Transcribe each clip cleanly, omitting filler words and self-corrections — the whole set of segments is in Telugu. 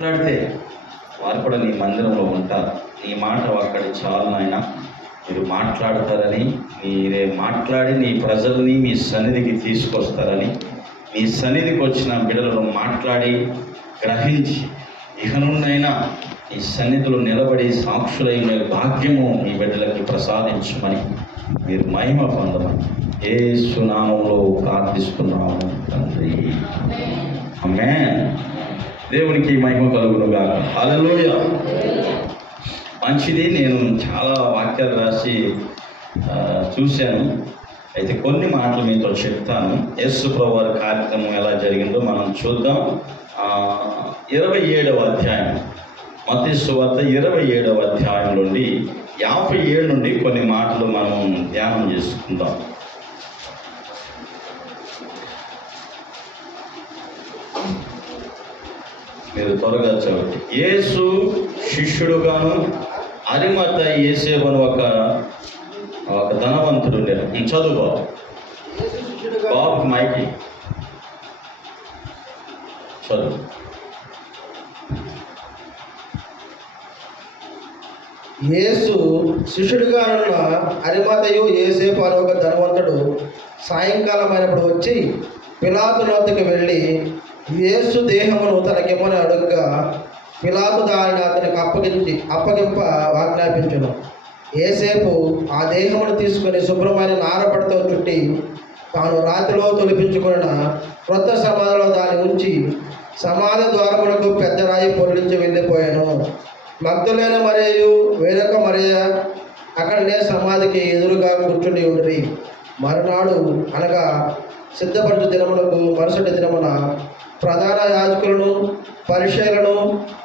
మాట్లాడితే వారు కూడా నీ మందిరంలో ఉంటారు. నీ మాట అక్కడి చాలు నాయన. మీరు మాట్లాడతారని, మీరే మాట్లాడి నీ ప్రజల్ని మీ సన్నిధికి తీసుకొస్తారని, మీ సన్నిధికి వచ్చిన బిడ్డలను మాట్లాడి గ్రహించి ఇక నుండైనా ఈ సన్నిధిలో నిలబడి సాక్షులైన భాగ్యము మీ బిడ్డలకి ప్రసాదించమని, మీరు మహిమ పొందమని యేసు నామములో ప్రార్థిస్తున్నాము తండ్రి. ఆమేన్. దేవునికి మహిమ కలుగునుగాక. హల్లెలూయా. మంచిది. నేను చాలా వాక్యాలు రాసి చూశాను. అయితే కొన్ని మాటలు మీతో చెప్తాను. యేసు ప్రభువు వారి కార్యక్రమం ఎలా జరిగిందో మనం చూద్దాం. 27వ అధ్యాయం, మత్తయి సువార్త 27వ అధ్యాయం నుండి 57 నుండి కొన్ని మాటలు మనం ధ్యానం చేసుకుందాం. మీరు త్వరగా చదవండి. యేసు శిష్యుడుగాను అరిమత్తయి యోసేపు అని ఒక ధనవంతుడు ఉండేది. చదువు బాబు మైకి చదువు. యేసు శిష్యుడిగానున్న అరిమత్తయి యోసేపు అని ఒక ధనవంతుడు సాయంకాలం అయినప్పుడు వచ్చి పిలాతు నొద్దకు వెళ్ళి యేసు దేహమును తనకిమ్మని అడుగగా పిలాతు దానిని అతనికి అప్పగింప ఆజ్ఞాపించును. యోసేపు ఆ దేహమును తీసుకొని శుభ్రమైన నారపడితో చుట్టి తాను రాతిలో తొలిపించుకున్న క్రొత్త సమాధిలో దాన్ని ఉంచి సమాధి ద్వారమునకు పెద్ద రాయి పొరలించి వెళ్ళిపోయాను. మగ్దలేన మరియు వేరొక మరియ అక్కడనే సమాధికి ఎదురుగా కూర్చుని ఉండి మరునాడు అనగా సిద్ధపరచు దినమునకు మరుసటి దినమున ప్రధాన యాజకులను పరిసయ్యులను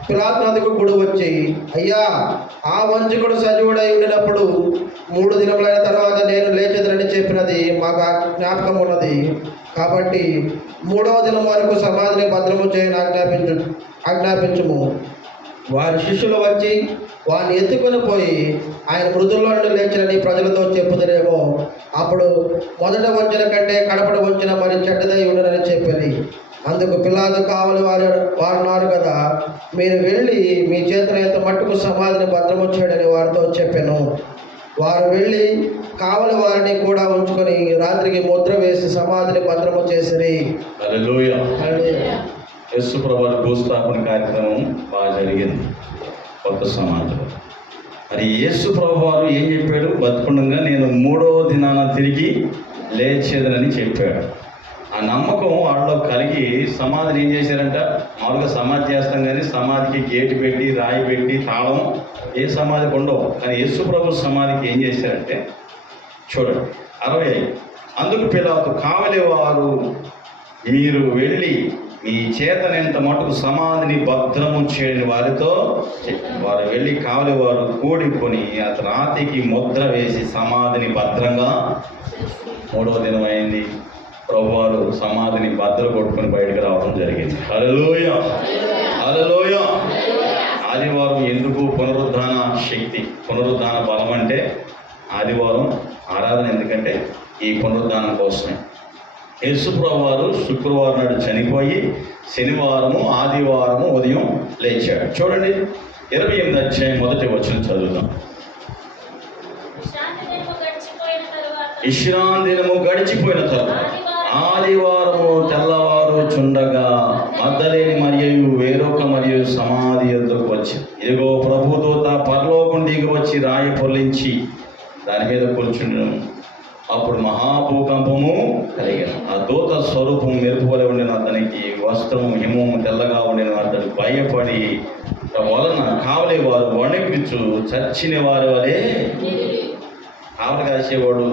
పిలాతు నొద్దకు కూడి వచ్చి, అయ్యా, ఆ వంచకుడు సజీవుడై ఉండినప్పుడు 3 దినములైన తర్వాత నేను లేచెదనని చెప్పినది మాకు జ్ఞాపకం ఉన్నది. కాబట్టి 3వ దినం వరకు సమాధిని భద్రము చేయని ఆజ్ఞాపించుము. వారి శిష్యులు వచ్చి వారిని ఎత్తుకొని పోయి ఆయన మృతుల్లో నుండి లేచినని ప్రజలతో చెప్పుదురేమో. అప్పుడు మొదట వంచిన కంటే కడపడ వంచిన మరి చెడ్డదై ఉండనని చెప్పి, అందుకు పిలాతు కావలి వారున్నారు కదా, మీరు వెళ్ళి మీ చేతుల ఎంత మట్టుకు సమాధిని భద్రము చేయడని వారితో చెప్పాను. వారు వెళ్ళి కావలి వారిని కూడా ఉంచుకొని రాత్రికి ముద్ర వేసి సమాధిని భద్రము చేసిరి. హల్లెలూయా. యేసు ప్రభువు భూస్థాపన కార్యక్రమం బాగా జరిగింది కొత్త సమాధిలో. మరి యేసు ప్రభువు వారు ఏం చెప్పాడు? బతుకుండగా నేను 3వ దినాన తిరిగి లేచేదనని చెప్పాడు. ఆ నమ్మకం వాళ్ళలో కలిగి సమాధిని ఏం చేశారంట? మామూలుగా సమాధి చేస్తాం కానీ సమాధికి గేటు పెట్టి రాయి పెట్టి తాళం ఏ సమాధికి ఉండవు. కానీ యేసు ప్రభు సమాధికి ఏం చేశారంటే చూడండి 65. అందుకు పిలాతు కావలి వారు మీరు వెళ్ళి మీ చేతనెంత మటుకు సమాధిని భద్రము చేయని వారితో వారు వెళ్ళి కావలి వారు కూడుకొని అతను రాతికి ముద్ర వేసి సమాధిని భద్రంగా 3వ దినం అయింది. ప్రభువారు సమాధిని భద్ర కొట్టుకొని బయటకు రావడం జరిగింది. హల్లెలూయా. హల్లెలూయా. ఆదివారం ఎందుకు? పునరుద్ధాన శక్తి, పునరుద్ధాన బలం. అంటే ఆదివారం ఆరాధన ఎందుకంటే ఈ పునరుద్ధానం కోసమే. యేసు ప్రభువు వారు శుక్రవారం నాడు చనిపోయి శనివారము ఆదివారము ఉదయం లేచాడు. చూడండి 28వ అధ్యాయం 1వ వచనం చదువుతాం. విశ్రాంతి దినము గడిచిపోయిన తర్వాత ఆదివారము తెల్లవారు చుండగా మగ్దలేని మరియు వేరొక మరియు సమాధి యొద్దకు వచ్చి, ఇదిగో ప్రభుదూత పరలోకం దిగి వచ్చి రాయి పొర్లించి దాని మీద కూర్చుండెను. అప్పుడు మహాభూకంపము కలిగాను. ఆ దూత స్వరూపం మెరుపువలె ఉండిన అతనికి వస్త్రము హిమము తెల్లగా ఉండిన అతడు భయపడి వలన కావలి వారు వణికించు చచ్చిన వారి వలె. కావలి కాసేవాడు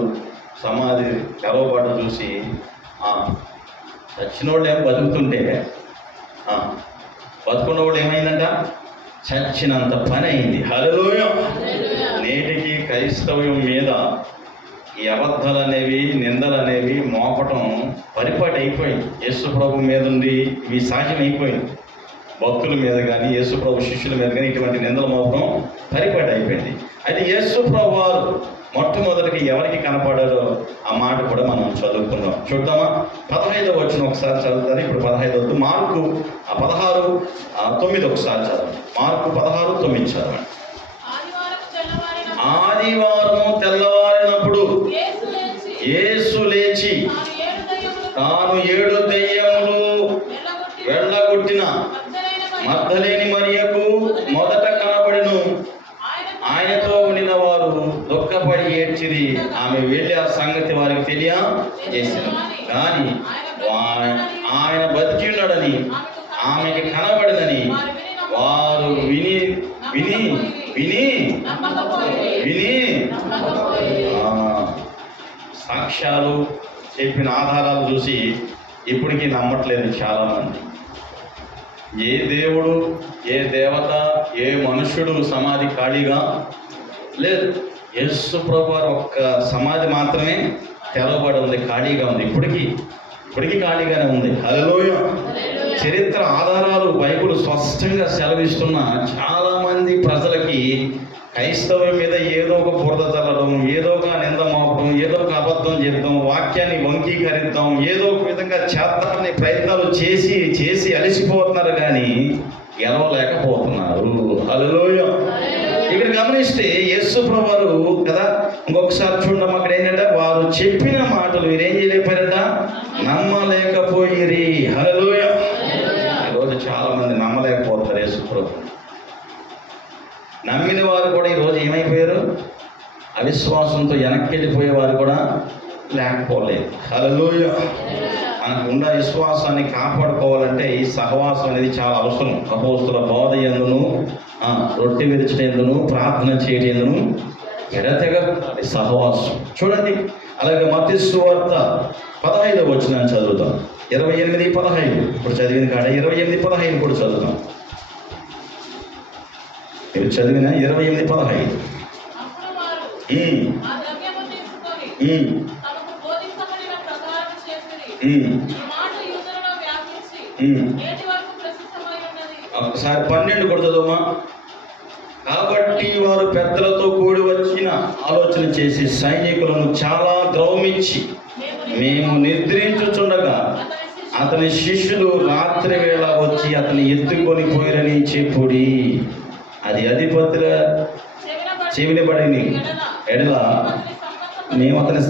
సమాధి గర్వపాటు చూసి చచ్చిన వాళ్ళు ఏమో బతుకుతుంటే బతుకున్న వాళ్ళు ఏమైందంట? చచ్చినంత పని అయింది. హల్లెలూయా. నేటికి క్రైస్తవ్యం మీద ఈ అబద్ధాలు అనేవి, నిందలు అనేవి మోపటం పరిపాటి అయిపోయింది. యేసు ప్రభు మీద ఉండి ఇవి సహజం అయిపోయింది. భక్తుల మీద కానీ యేసు ప్రభు శిష్యుల మీద కానీ ఇటువంటి నిందలు మోపడం పరిపాటి అయిపోయింది. అయితే యేసు ప్రభు వారు మొట్టమొదటికి ఎవరికి కనపడారో ఆ మాట కూడా మనం చదువుకుందాం. చూద్దామా? 15వ వచనం ఒకసారి చదువుతాను. ఇప్పుడు 15వ మార్కు 16:9 ఒకసారి చదవండి. మార్కు 16:9 చదవండి. ఆదివారం తెల్లవారినప్పుడు యేసు లేచి తాను 7 దెయ్యములు వెళ్ళగొట్టిన మగ్దలేని మరియకు మొదట కనబడెను. ఆయనతో ఉండిన వారు దుఃఖపడి ఏడ్చిరి. ఆమె వెళ్ళి ఆ సంగతి వారికి తెలియజేసింది. కానీ ఆయన బతికి ఉన్నాడని ఆమెకి కనబడినని వారు విని విని విని విని సాక్ష్యాలు చెప్పిన ఆధారాలు చూసి ఇప్పటికీ నమ్మట్లేదు చాలామంది. ఏ దేవుడు, ఏ దేవత, ఏ మనుష్యుడు సమాధి ఖాళీగా లేదు. యేసు ప్రభువారి ఒక్క సమాధి మాత్రమే తెరవబడి ఉంది, ఖాళీగా ఉంది. ఇప్పటికీ ఖాళీగానే ఉంది. హల్లెలూయా. చరిత్ర ఆధారాలు బైబిల్ స్పష్టంగా సెలవిస్తున్న చాలామంది ప్రజలకి క్రైస్తవం మీద ఏదో ఒక బురద చల్లడం, ఏదో ఒక నింద మోపడం, ఏదో ఒక అబద్ధం చెప్తాం, వాక్యాన్ని వంకీకరిద్దాం, ఏదో ఒక విధంగా చేద్దామని ప్రయత్నాలు చేసి అలసిపోతున్నారు, కానీ గెలవలేకపోతున్నారు. హల్లెలూయా. ఇక్కడ గమనిస్తే యేసు ప్రభువారు కదా, ఇంకొకసారి చూడడం అక్కడ ఏంటంటే వారు చెప్పిన మాటలు వీరేం చేయలేకపోయారట, నమ్మలేకపోయిరి. హల్లెలూయా. ఈరోజు చాలా మంది నమ్మలేకపోతారు యేసు ప్రభు. నమ్మిన వారు కూడా ఈరోజు ఏమైపోయారు, అవిశ్వాసంతో వెనక్కి వెళ్ళిపోయే వారు కూడా లేకపోలేదు. హల్లెలూయా. మనకున్న విశ్వాసాన్ని కాపాడుకోవాలంటే ఈ సహవాసం అనేది చాలా అవసరం. అపోస్తుల బోధ యందును, రొట్టె విరుచుట యందును, ప్రార్థన చేయడం యందును ఎడతెగని సహవాసం. చూడండి, అలాగే మత్తయి సువార్త 15వ వచనాన్ని చదువుతాం. 28:15 ఇప్పుడు చదివిన కాడ 28:15 కూడా చదువుతాం. మీరు చదివిన 28:15. ఒకసారి 12 కూడా చదువుమా. కాబట్టి వారు పెద్దలతో కూడి వచ్చిన ఆలోచన చేసి సైనికులను చాలా ద్రవమిచ్చి మేము నిద్రించుచుండగా అతని శిష్యులు రాత్రి వేళ వచ్చి అతని ఎత్తుకొని పోయిరని చెప్పుడి. అది అధిపతుల చెవిని పడిని ఎడల మేము అతని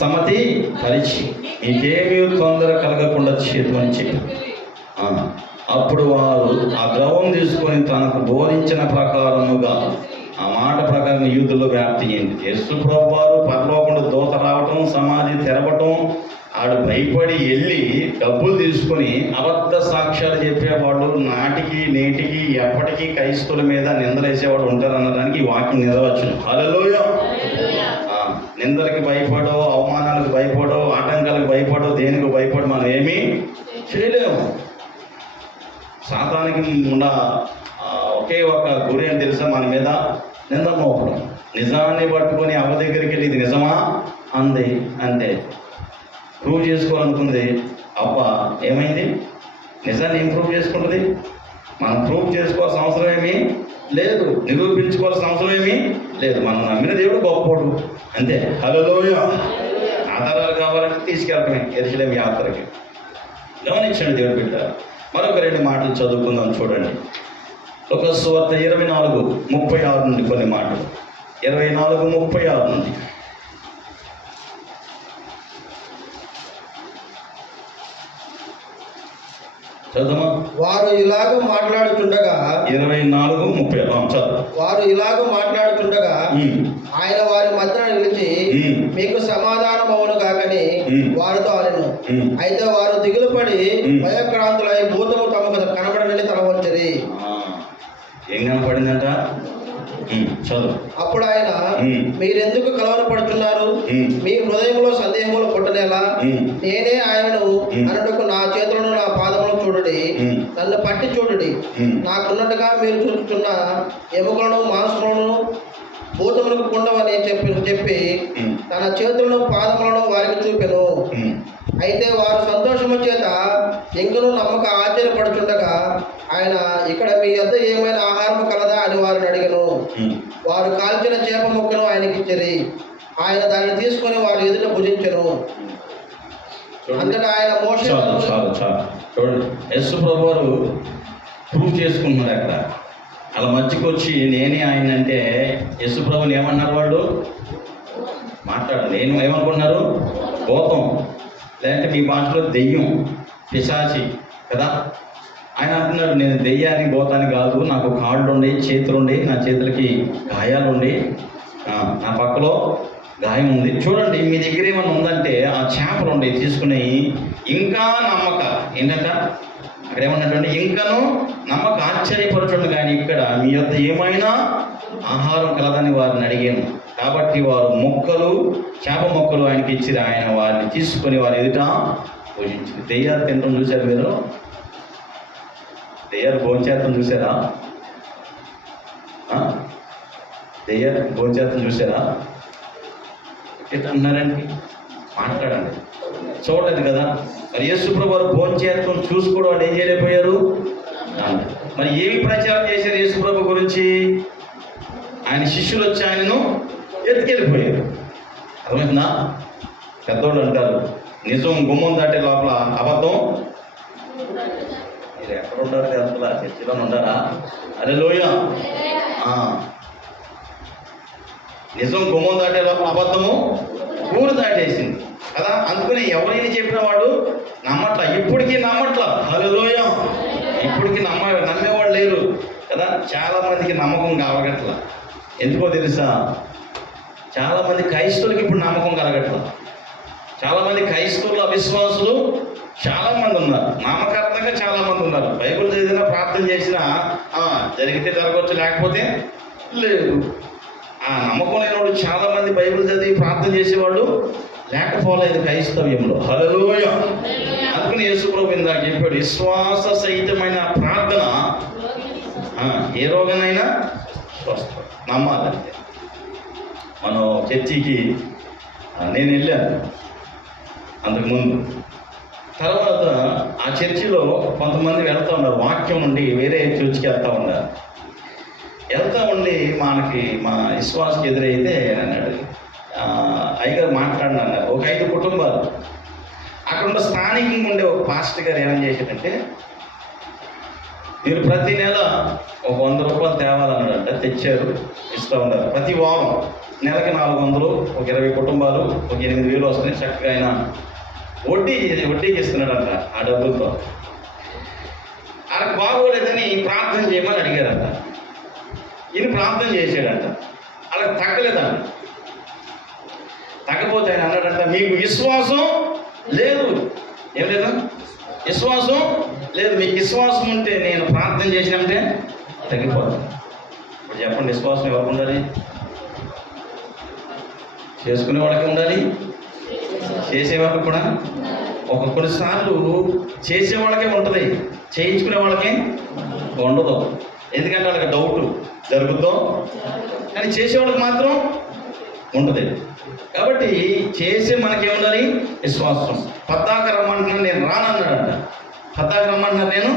సమ్మతి పరిచి ఇంకేమీ తొందర కలగకుండా చేతుమని చెప్పి అప్పుడు వారు ఆ ద్రవం తీసుకొని తనకు బోధించిన ప్రకారముగా ఆ మాట ప్రకారం యూదుల్లో వ్యాప్తి అయింది. యేసు ప్రభువారు పరలోకంలో దూత రావటం, సమాధి తెరవటం, ఆడు భయపడి వెళ్ళి డబ్బులు తీసుకొని అబద్ధ సాక్ష్యాలు చెప్పేవాళ్ళు నాటికి నేటికి ఎప్పటికీ క్రైస్తవుల మీద నిందలేసేవాడు ఉంటారు అన్నదానికి ఈ వాక్యం నిలవచ్చు. హల్లెలూయా. నిందలకి భయపడో, అవమానాలకు భయపడో, ఆటంకాలకు భయపడో, దేనికి భయపడో మనం ఏమీ చేయలేము. సాతానికి ఉన్న ఒకే ఒక గురి అని తెలుసా, మన మీద నింద మోపడం. నిజాన్ని పట్టుకొని అవ్వ దగ్గరికి వెళ్ళి ఇది నిజమా అంది అంటే ప్రూవ్ చేసుకోవాలనుకుంది. అవ్వ ఏమైంది, నిజాన్ని ఏం ప్రూవ్ చేసుకుంటుంది? మనం ప్రూవ్ చేసుకోవాల్సిన అవసరం ఏమీ లేదు, నిరూపించుకోవాల్సిన అవసరం ఏమీ లేదు. మనం నమ్మిన దేవుడు గొప్పోడు అంతే. హల్లెలూయా. ఆధారాలు కావాలంటే తీసుకెళ్ళటమే యెరూషలేము యాత్రకి. గమనించండి దేవుడు బిడ్డ. మరొక 2 మాటలు చదువుకుందాం. చూడండి, లూకా సువార్త 24:36 నుండి కొన్ని మాటలు. 24:36 నుండి చదువుమా. వారు ఇలాగ మాట్లాడుతుండగా 24:30 చదువు. వారు ఇలాగ మాట్లాడుతుండగా ఆయన వారి మధ్యన నిలిచి మీకు సమాధానం అవును కాకని వారితో అనెను. అయితే వారు దిగులు పడి భయక్రాంతులై భూతము తమకు కనబడనని తల వంచిరి. ఏం కనపడిందంట? చదువు. అప్పుడు ఆయన మీరెందుకు కలవర పడుతున్నారు? మీ హృదయంలో సందేహములు పుట్టనేలా? నేనే ఆయనను అనుటకు నా చేతులను నా పాదములను చూడుడి, నన్ను పట్టి చూడుడి. నాకున్నట్టుగా మీరు చూస్తున్న ఎముకలను మాంసములను భూతములకు ఉండవని చెప్పి తన చేతులను పాదములను వారికి చూపెను. అయితే వారు సంతోషము చేత ఇంకను నమ్మక ఆశ్చర్యపడుచుండగా ఆయన ఇక్కడ మీ యొద్ద ఏమైనా ఆహారం కలదా అని వారిని అడిగను. వారు కాల్చిన చేప ముక్కను ఆయనకి ఇచ్చిరి. ఆయన దాన్ని తీసుకొని వారి ఎదుట భుజించెను. అంతటా ఆయన మోషే చూడండి, యేసు ప్రభు వారు ప్రూవ్ చేసుకుంటున్నాడు అక్కడ. అలా మధ్యకి వచ్చి నేనే ఆయన అంటే యేసు ప్రభుని ఏమన్నారు వాళ్ళు? మాట్లాడు. నేను ఏమనుకున్నారు? భూతం, లేదంటే మీ భాషలో దెయ్యం, పిశాచి కదా. ఆయన అంటున్నాడు నేను దెయ్యాన్ని భూతాన్ని కాదు, నాకు కాళ్ళు ఉండి చేతులు ఉండి, నా చేతులకి గాయాలు ఉండి, నా పక్కలో గాయం ఉంది. చూడండి మీ దగ్గర ఏమైనా ఉందంటే ఆ చేపలు ఉండి తీసుకుని ఇంకా నమ్మక ఏంటంట అక్కడ ఏమన్నటువంటి ఇంకను నమ్మక ఆశ్చర్యపరచుండు. కానీ ఇక్కడ మీ యొద్ద ఏమైనా ఆహారం కలదని వారిని అడిగాను. కాబట్టి వారు మొక్కలు, చేప మొక్కలు ఆయనకి ఇచ్చి ఆయన వారిని తీసుకొని వారి ఎదుట పూజించింది. దెయ్యాలు తింటాం చూశారు మీరు? దెయ్యాలు భోంచేతం చూసారా? దెయ్యాలు భోంచేతం చూసారా? ఎట్లా అన్నారండి? మాట్లాడండి. చూడలేదు కదా. మరి యేసు ప్రభు వారు భోంచేతం చూసుకోవడం వాళ్ళు ఏం చేయలేకపోయారు. మరి ఏమి ప్రచారం చేశారు యేసు ప్రభు గురించి? ఆయన శిష్యులు వచ్చి ఆయనను ఎత్తుకెళ్ళిపోయారు. అర్థమవుతుందా? పెద్దోళ్ళు అంటారు నిజం గుమ్మం దాటే లోపల అబద్ధం. మీరు ఎక్కడ ఉంటారు? అసలు చర్చిలో ఉంటారా? అరే లోయ, నిజం గుమ్మం దాటే లోపల అబద్ధము ఊరు దాటేసింది కదా. అందుకని ఎవరైనా చెప్పిన వాడు నమ్మట్లా, ఇప్పటికీ నమ్మట్లా. హల్లెలూయ. ఇప్పటికీ నమ్మేవాళ్ళు లేరు కదా. చాలామందికి నమ్మకం కలగట్లా. ఎందుకో తెలుసా? చాలామంది క్రైస్తవులకి ఇప్పుడు నమ్మకం కలగట్లా. చాలామంది క్రైస్తవులు అవిశ్వాసులు చాలామంది ఉన్నారు. నామకార్థంగా చాలామంది ఉన్నారు. బైబిల్ చదివినా ప్రార్థన చేసినా జరిగితే జరగవచ్చు, లేకపోతే లేదు. ఆ నమ్మకం లేనివాడు చాలామంది బైబిల్ చదివి ప్రార్థన చేసేవాళ్ళు లేకపోలేదు క్రైస్తవ్యంలో. హల్లెలూయ. అందుకని యేసు ప్రభు ఇందాక చెప్పాడు విశ్వాస సహితమైన ప్రార్థన ఏ రోగనైనా స్వస్థ. నమ్మాలంటే మనం చర్చికి నేను వెళ్ళాను అంతకుముందు. తర్వాత ఆ చర్చిలో కొంతమంది వెళ్తూ ఉన్నారు, వాక్యం నుండి వేరే చర్చికి వెళ్తూ ఉండి మా విశ్వాసకి ఎదురైతే అన్నాడు అయ్యగారు మాట్లాడిన అన్నారు. ఒక 5 కుటుంబాలు అక్కడ ఉన్న స్థానికంగా ఉండే ఒక పాస్టర్ గారు ఏమని చేశాడంటే మీరు ప్రతి నెల ఒక 100 రూపాయలు తేవాలన్నాడంట. తెచ్చారు, ఇస్తూ ఉన్నారు. ప్రతి వారం నెలకి 400, ఒక 20 కుటుంబాలు, ఒక 8,000 వస్తున్నాయి. చక్కగా ఆయన వడ్డీకి ఇస్తున్నాడంట. ఆ డబ్బులతో ఆయనకు బాగోలేదని ప్రార్థన చేయమని అడిగారంట. ఈయన ప్రార్థన చేశాడంట. అలా తగ్గలేదంట. తగ్గపోతే ఆయన అన్నాడంట మీకు విశ్వాసం లేదు. ఏం లేదా? విశ్వాసం లేదు. మీకు విశ్వాసం ఉంటే నేను ప్రార్థన చేసినంటే తగ్గిపోతాను. ఇప్పుడు చెప్పండి, విశ్వాసం ఎవరికి ఉండాలి? చేసుకునే వాళ్ళకి ఉండాలి, చేసేవాళ్ళకి కూడా. కొన్నిసార్లు చేసే వాళ్ళకే ఉంటుంది, చేయించుకునే వాళ్ళకి ఉండదు. ఎందుకంటే వాళ్ళకి డౌట్ జరుగుద్దో, కానీ చేసేవాళ్ళకి మాత్రం ఉంటుంది. కాబట్టి చేసే మనకేముండాలి? విశ్వాసం. పద్దాక రమ్మంటున్నాను, నేను రానన్నాడంట. పద్దాక రమ్మంటున్నాను, నేను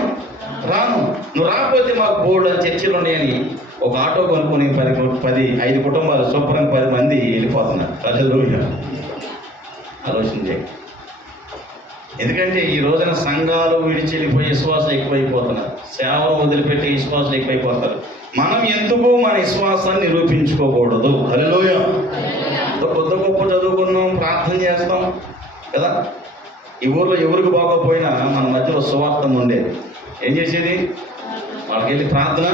రాను. నువ్వు రాకపోతే మాకు బోర్డు చర్చలు ఉన్నాయని ఒక ఆటో కొనుక్కొని 5 కుటుంబాలు శుభ్రంగా 10 మంది వెళ్ళిపోతున్నారు. హల్లెలూయా. ఆలోచన చేయండి. ఎందుకంటే ఈ రోజున సంఘాలు విడిచి వెళ్ళిపోయి విశ్వాసాలు ఎక్కువైపోతున్నారు. సేవలు వదిలిపెట్టి విశ్వాసాలు ఎక్కువైపోతారు. మనం ఎందుకు మన విశ్వాసాన్ని నిరూపించుకోకూడదు? హల్లెలూయా. కొత్త గొప్ప చదువుకున్నాం, ప్రార్థన చేస్తాం కదా. ఈ ఊర్లో ఎవరికి బాగోపోయినా మన మధ్యలో సువార్తం ఉండేది. ఏం చేసేది? వాళ్ళకి వెళ్ళి ప్రార్థన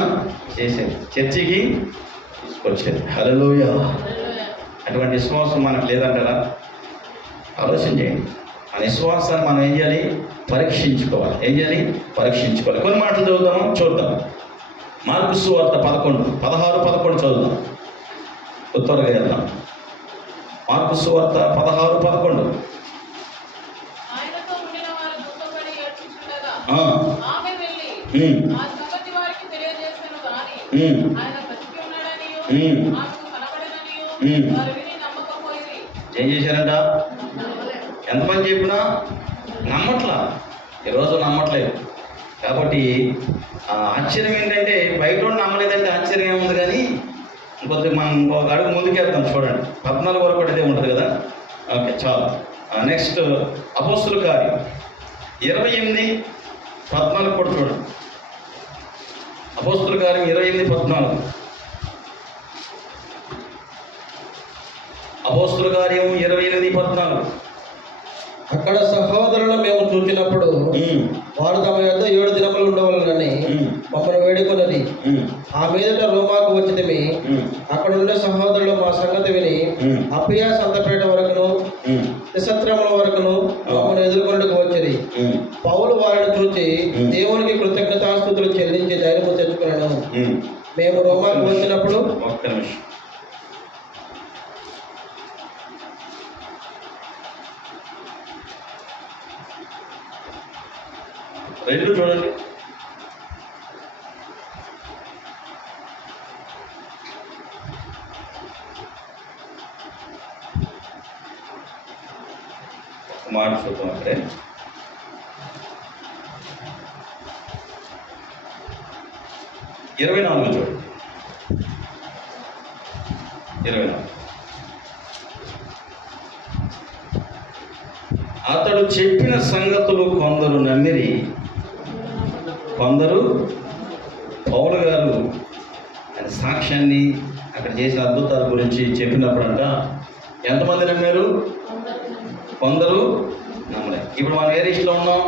చేసేది, చర్చికి తీసుకొచ్చేది. హల్లెలూయా. అటువంటి విశ్వాసం మనకు లేదంటారా? ఆలోచన చేయండి. మన విశ్వాసాన్ని మనం ఏం చేయాలి? పరీక్షించుకోవాలి. ఏం చేయాలి? పరీక్షించుకోవాలి. కొన్ని మాటలు చూద్దాం. మార్కు సువార్త 16 చదువుదాం. త్వరగా వెళ్దాం. మార్కు సువార్త 16:11. ఏం చేశారంట? ఎంతమంది చెప్పినా నమ్మట్లా. ఈరోజు నమ్మట్లేదు. కాబట్టి ఆశ్చర్యం ఏంటంటే బయట వాడు నమ్మలేదంటే ఆశ్చర్యం ఏముంది, కానీ కొద్దిగా మనం ఒక అడుగు ముందుకెళ్తాం. చూడండి 14 వరకు కూడా ఇదే ఉంటుంది కదా. ఓకే, చాలు. నెక్స్ట్ అపోస్తుల కార్యం 28:14 కూడా చూడండి. అపోస్తుల కార్యం 28:14. అపోస్తుల కార్యం 28:14. అక్కడ సహోదరులను మేము చూచినప్పుడు వారు తమ యొద్ద 7 దినములు ఉండవలనని మమ్మల్ని వేడుకొన్నది. ఆ మీదట రోమాకు వచ్చితిమి. అక్కడ ఉండే సహోదరులు మా సంగతి విని అపియా సంతపేట వరకును నిసత్రముల వరకును మమ్మల్ని ఎదుర్కొంటకు వచ్చింది. పౌలు వారిని చూచి దేవునికి కృతజ్ఞతాస్తుతులు చెల్లించి ధైర్యము తెచ్చుకున్నాను. మేము రోమాకు వచ్చినప్పుడు ఒక్క నిమిషం. రెండు చూడండి. మాట చూద్దాం. అక్కడే 24 చూడండి. 24. అతడు చెప్పిన సంగతులు కొందరు నమ్మిరి, కొందరు పౌలు గారు ఆయన సాక్ష్యాన్ని అక్కడ చేసిన అద్భుతాల గురించి చెప్పినప్పుడంట ఎంతమంది నమ్మారు? కొందరు నమ్మలేదు. ఇప్పుడు మనం ఏ లిస్టులో ఉన్నాం?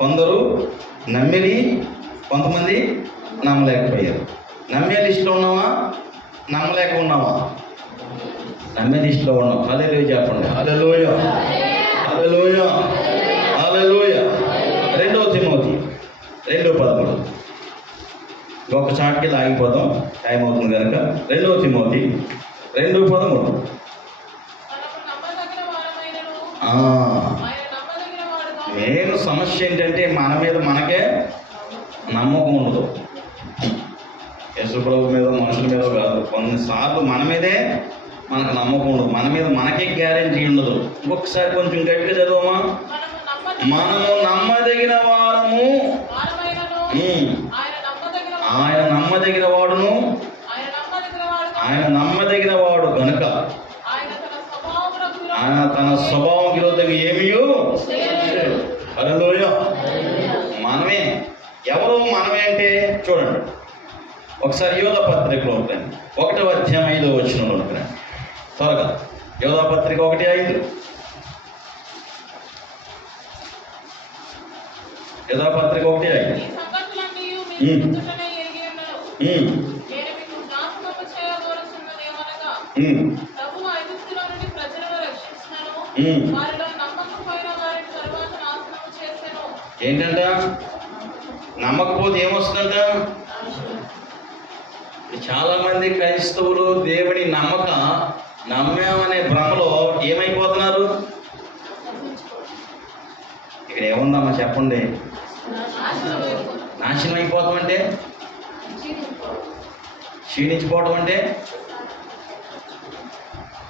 కొందరు నమ్మిరి, కొంతమంది నమ్మలేకపోయారు. నమ్మే లిస్టులో ఉన్నావా? నమ్మలేక ఉన్నావా? నమ్మే లిస్టులో ఉన్నాం. హల్లెలూయా చెప్పండి. హల్లెలూయా, హల్లెలూయా, హల్లెలూయా. 2 తిమోతి 2:13. ఒక చాటుకి ఆగిపోదాం, టైం అవుతుంది కనుక. 2 తిమోతి 2:13. మెయిన్ సమస్య ఏంటంటే మన మీద మనకే నమ్మకం ఉండదు. యేసుప్రభు మీద, మనుషుల మీద కాదు. కొన్నిసార్లు మన మీదే మనకు నమ్మకం ఉండదు. మన మీద మనకే గ్యారెంటీ ఉండదు. ఇంకొకసారి కొంచెం గట్టిగా చదవమా. మనము నమ్మదగిన వారము, ఆయన నమ్మదగిన వాడును, ఆయన నమ్మదగిన వాడు కనుక ఆయన తన స్వభావం విరోధంగా ఏమీయో. హల్లెలూయా. మనమే ఎవరు? మనమే అంటే చూడండి ఒకసారి యోధా పత్రికలో ఉంటాయి 1వ అధ్యాయం 5వ వచనంలో ఉంటాయి. త్వరగా యోధా పత్రిక 1:5. యోధా పత్రిక 1:5. ఏంటంట? నమ్మకపోతే ఏమొస్తుందంట? చాలా మంది క్రైస్తవులు దేవుని నమ్మామనే భ్రమలో ఏమైపోతున్నారు? ఇక్కడ ఏముందమ్మా చెప్పండి. నాశనం అయిపోవటం అంటే, క్షీణించిపోవటం అంటే,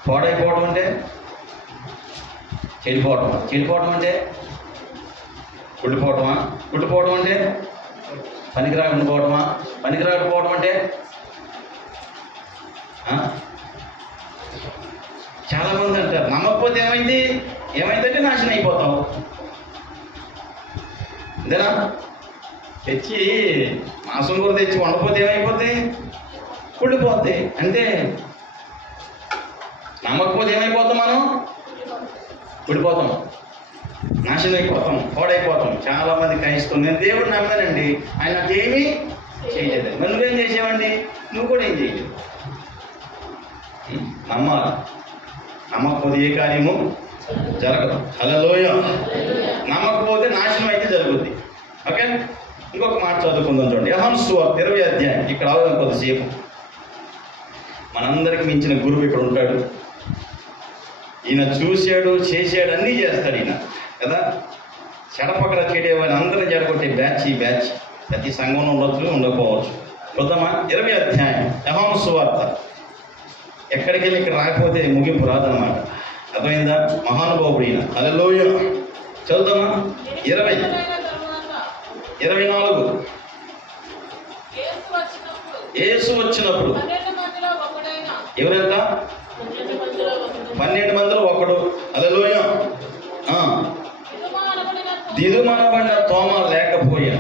పాడైపోవడం అంటే, చెడిపోవటం అంటే, కుళ్ళిపోవటం అంటే, పనికిరాకపోవటం అంటే. చాలా మంది అంటారు నమ్మకపోతే ఏమైందంటే నాశనం అయిపోతావు. అంతేనా? తెచ్చి మాంసం కూర తెచ్చి వండపోతే ఏమైపోద్ది? కుళ్ళిపోద్ది. అంటే నమ్మకపోతే ఏమైపోతాం? మనం కుళ్ళిపోతాం, నాశనం అయిపోతాం, పాడైపోతాం. చాలా మంది క్రైస్తవులు నేను దేవుడిని నమ్మానండి, ఆయన నాకేమీ చేయలేదు. మరి నువ్వేం చేసావండి? నువ్వు కూడా ఏం చేయలేదు. నమ్మాలి. నమ్మకపోతే ఏ కార్యము జరగదు. హల్లెలూయా. నమ్మకపోతే నాశనం అయితే జరుగుద్ది. ఓకే, ఇంకొక మాట చదువుకుందాం చూడండి. యోహాను సువార్త 20వ అధ్యాయం. ఇక్కడ ఆగుదాం కొద్దిసేపు. మనందరికి మించిన గురువు ఇక్కడ ఉంటాడు. ఈయన చూశాడు, చేశాడు, అన్నీ చేస్తాడు ఈయన కదా. చెడపక్కన చెడేవాడిని అందరినీ జడగొట్టే బ్యాచ్ ఈ బ్యాచ్. ప్రతి సంఘంలో ఉండొచ్చు, ఉండకపోవచ్చు. చూద్దామా? 20వ అధ్యాయం యోహాను సువార్త. ఎక్కడికి వెళ్ళి ఇక్కడ రాకపోతే ముగింపు రాదనమాట. అర్థమైందా? మహానుభావుడు ఈయన. హల్లెలూయా. చదువుదామా? 20 24. యేసు వచ్చినప్పుడు ఎవరెంత? 12 మందిలో ఒకడు. హల్లెలూయ. దిదుమనబడిన తోమ లేకపోయా.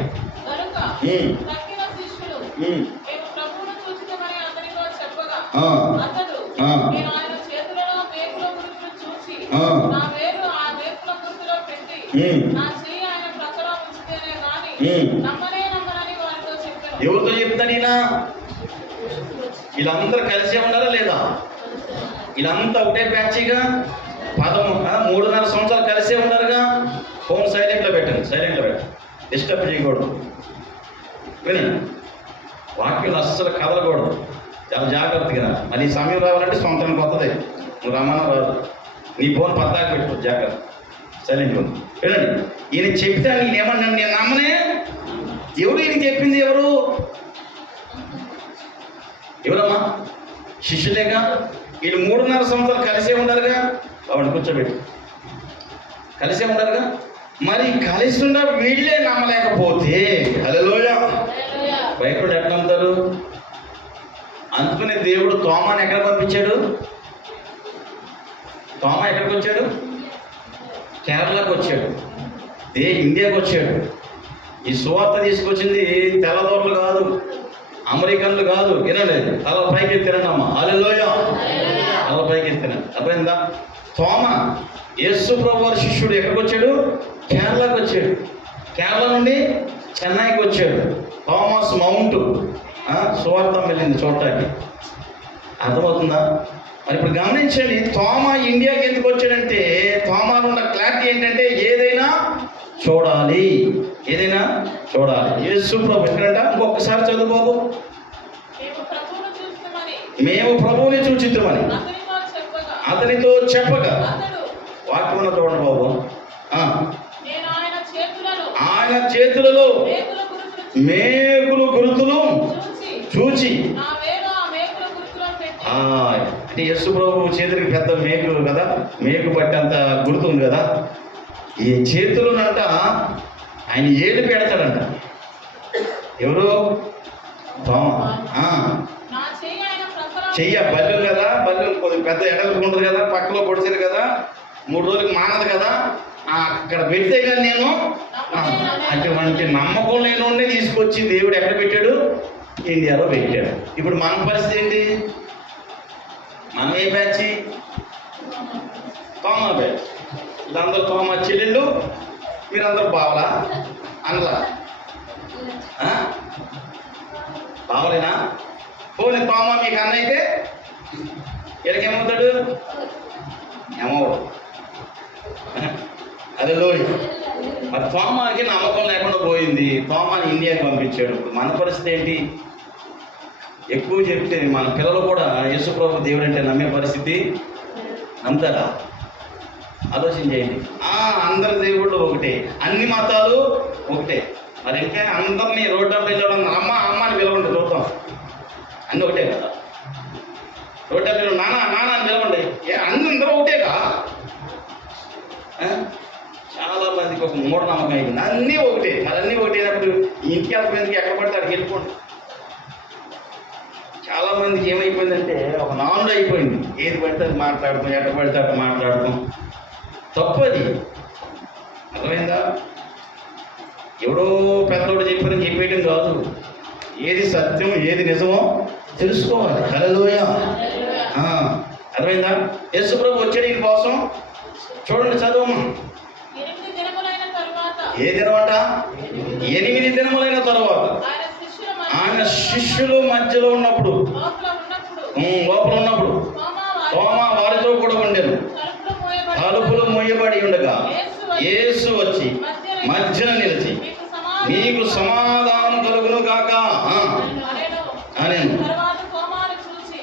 ఎవరితో చెప్తాడు ఈయన? వీళ్ళందరూ కలిసే ఉన్నారా లేదా? వీళ్ళంతా ఒకటే బ్యాచ్గా 3.5 సంవత్సరాలు కలిసే ఉన్నారుగా. ఫోన్ సైలెంట్లో పెట్టండి, డిస్టర్బ్ చేయకూడదు. వినండి, వాక్యం అస్సలు కదలకూడదు, చాలా జాగ్రత్తగా. మళ్ళీ సమయం రావాలంటే సొంతానికి వస్తుంది, నువ్వు రమ్మన్నా రాదు. నీ ఫోన్ పద్దాకు పెట్టు, జాగ్రత్త, సైలెంట్ ఉంది. వినండి, ఈయన చెప్తే నేనేమన్నాను, నేను నమ్మనే. ఎవరు ఈయన చెప్పింది? ఎవరమ్మా? శిష్యులేగా. వీళ్ళు 3.5 సంవత్సరాలు కలిసే ఉన్నారుగా. వాడిని కూర్చోబెట్టి కలిసే ఉన్నారుగా. మరి కలిసి ఉన్న వీళ్ళే నమ్మలేకపోతే, హల్లెలూయ, బయట ఎట్లా నమ్ముతారు? అందుకనే దేవుడు తోమాని ఎక్కడ పంపించాడు? తోమా ఎక్కడికి వచ్చాడు? కేరళకు వచ్చాడు, ఇండియాకి వచ్చాడు. ఈ సువార్త తీసుకొచ్చింది తెల్లదోర్లు కాదు, అమెరికన్లు కాదు. వినండి, తల పైకి ఎత్తినండి అమ్మ. హల్లెలూయ, తల పైకి ఎత్తినండి. అర్థమైందా? తోమ యేసు ప్రభు వారి శిష్యుడు ఎక్కడికి వచ్చాడు? కేరళకు వచ్చాడు. కేరళ నుండి చెన్నైకి వచ్చాడు. థామస్ మౌంట్ సువార్తం వెళ్ళింది చూడటానికి. అర్థమవుతుందా? మరి ఇప్పుడు గమనించండి, తోమా ఇండియాకి ఎందుకు వచ్చాడంటే, తోమాలో ఉన్న క్లారిటీ ఏంటంటే ఏదైనా చూడాలి. యేసు ప్రభు ఎక్కడంట? ఇంకొకసారి చదువు బాబు. మేము ప్రభువుని చూచిద్దామని అతనితో చెప్పగా. వాక్యం చూడండి బాబు. ఆయన చేతులలో మేకులు గుర్తులు చూచి. అంటే యేసు ప్రభు చేతులకి పెద్ద మేకు కదా, మేకు పట్టేంత గుర్తు ఉంది కదా. ఈ చేతులునంట ఆయన ఏడు పెడతాడంట. ఎవరు? చెయ్య బల్లు కదా, బల్లు కొద్దిగా పెద్ద ఎడలకు ఉంటుంది కదా, పక్కలో పొడిచారు కదా, 3 రోజులకు మానదు కదా. అక్కడ పెడితే కానీ నేను అటువంటి నమ్మకం లేని తీసుకొచ్చి దేవుడు ఎక్కడ పెట్టాడు? ఇండియాలో పెట్టాడు. ఇప్పుడు మన పరిస్థితి ఏంటి? మనం ఏ బ్యాచ్? తోమా బ్యాచ్. వీళ్ళందరూ తోమా చెల్లెళ్ళు, మీరందరూ బావలా అనలా? బావలేనా? పోనీ తోమా మీకు అన్న అయితే ఎక్కడికేమవుతాడు? ఏమవు. అదే లోయ. మరి తోమాకి నమ్మకం లేకుండా పోయింది, తోమాని ఇండియాకి పంపించాడు. మన పరిస్థితి ఏంటి? ఎక్కువ చెప్తే మన పిల్లలు కూడా యేసు ప్రభు దేవుడు అంటే నమ్మే పరిస్థితి. నమ్ముతారా? ఆలోచన చేయండి. అందరి దేవుళ్ళు ఒకటే, అన్ని మతాలు ఒకటే. మరి ఇంకా అందరినీ రోడ్డు వెళ్ళడం అమ్మ అని పిలవండి, చూద్దాం. అన్నీ ఒకటే కదా. రోడ్డు పిల్లలు నాన్న అని పిలవండి, అందరూ ఒకటేగా. చాలా మందికి ఒక మూఢనమ్మకం అయిపోయింది, అన్నీ ఒకటే. మరి అన్నీ ఒకటేనప్పుడు ఇంటికి వెళ్ళిపోయింది, ఎక్కడ పడితే అక్కడికి వెళ్ళిపోండి. చాలా మందికి ఏమైపోయిందంటే ఒక నానుడు అయిపోయింది. ఏది పడితే అది మాట్లాడటం, ఎక్కడ పడితే అక్కడ మాట్లాడటం. తప్పది. అర్థమైందా? ఎవడో పెద్దోడు చెప్పేయడం కాదు. ఏది సత్యం, ఏది నిజమో తెలుసుకోవాలి. హల్లెలూయ. అర్థమైందా? యేసు ప్రభు వచ్చాడు ఈ కోసం. చూడండి, చదువు. ఏ దినమంట? 8 దినములైన తరువాత ఆయన శిష్యులు మధ్యలో ఉన్నప్పుడు, లోపల ఉన్నప్పుడు తోమా వారితో కూడా ఉండెను. తలుపులు మూయబడి ఉండగా యేసు వచ్చి మధ్యన నిలిచి, నీకు సమాధానం కలుగును గాక అని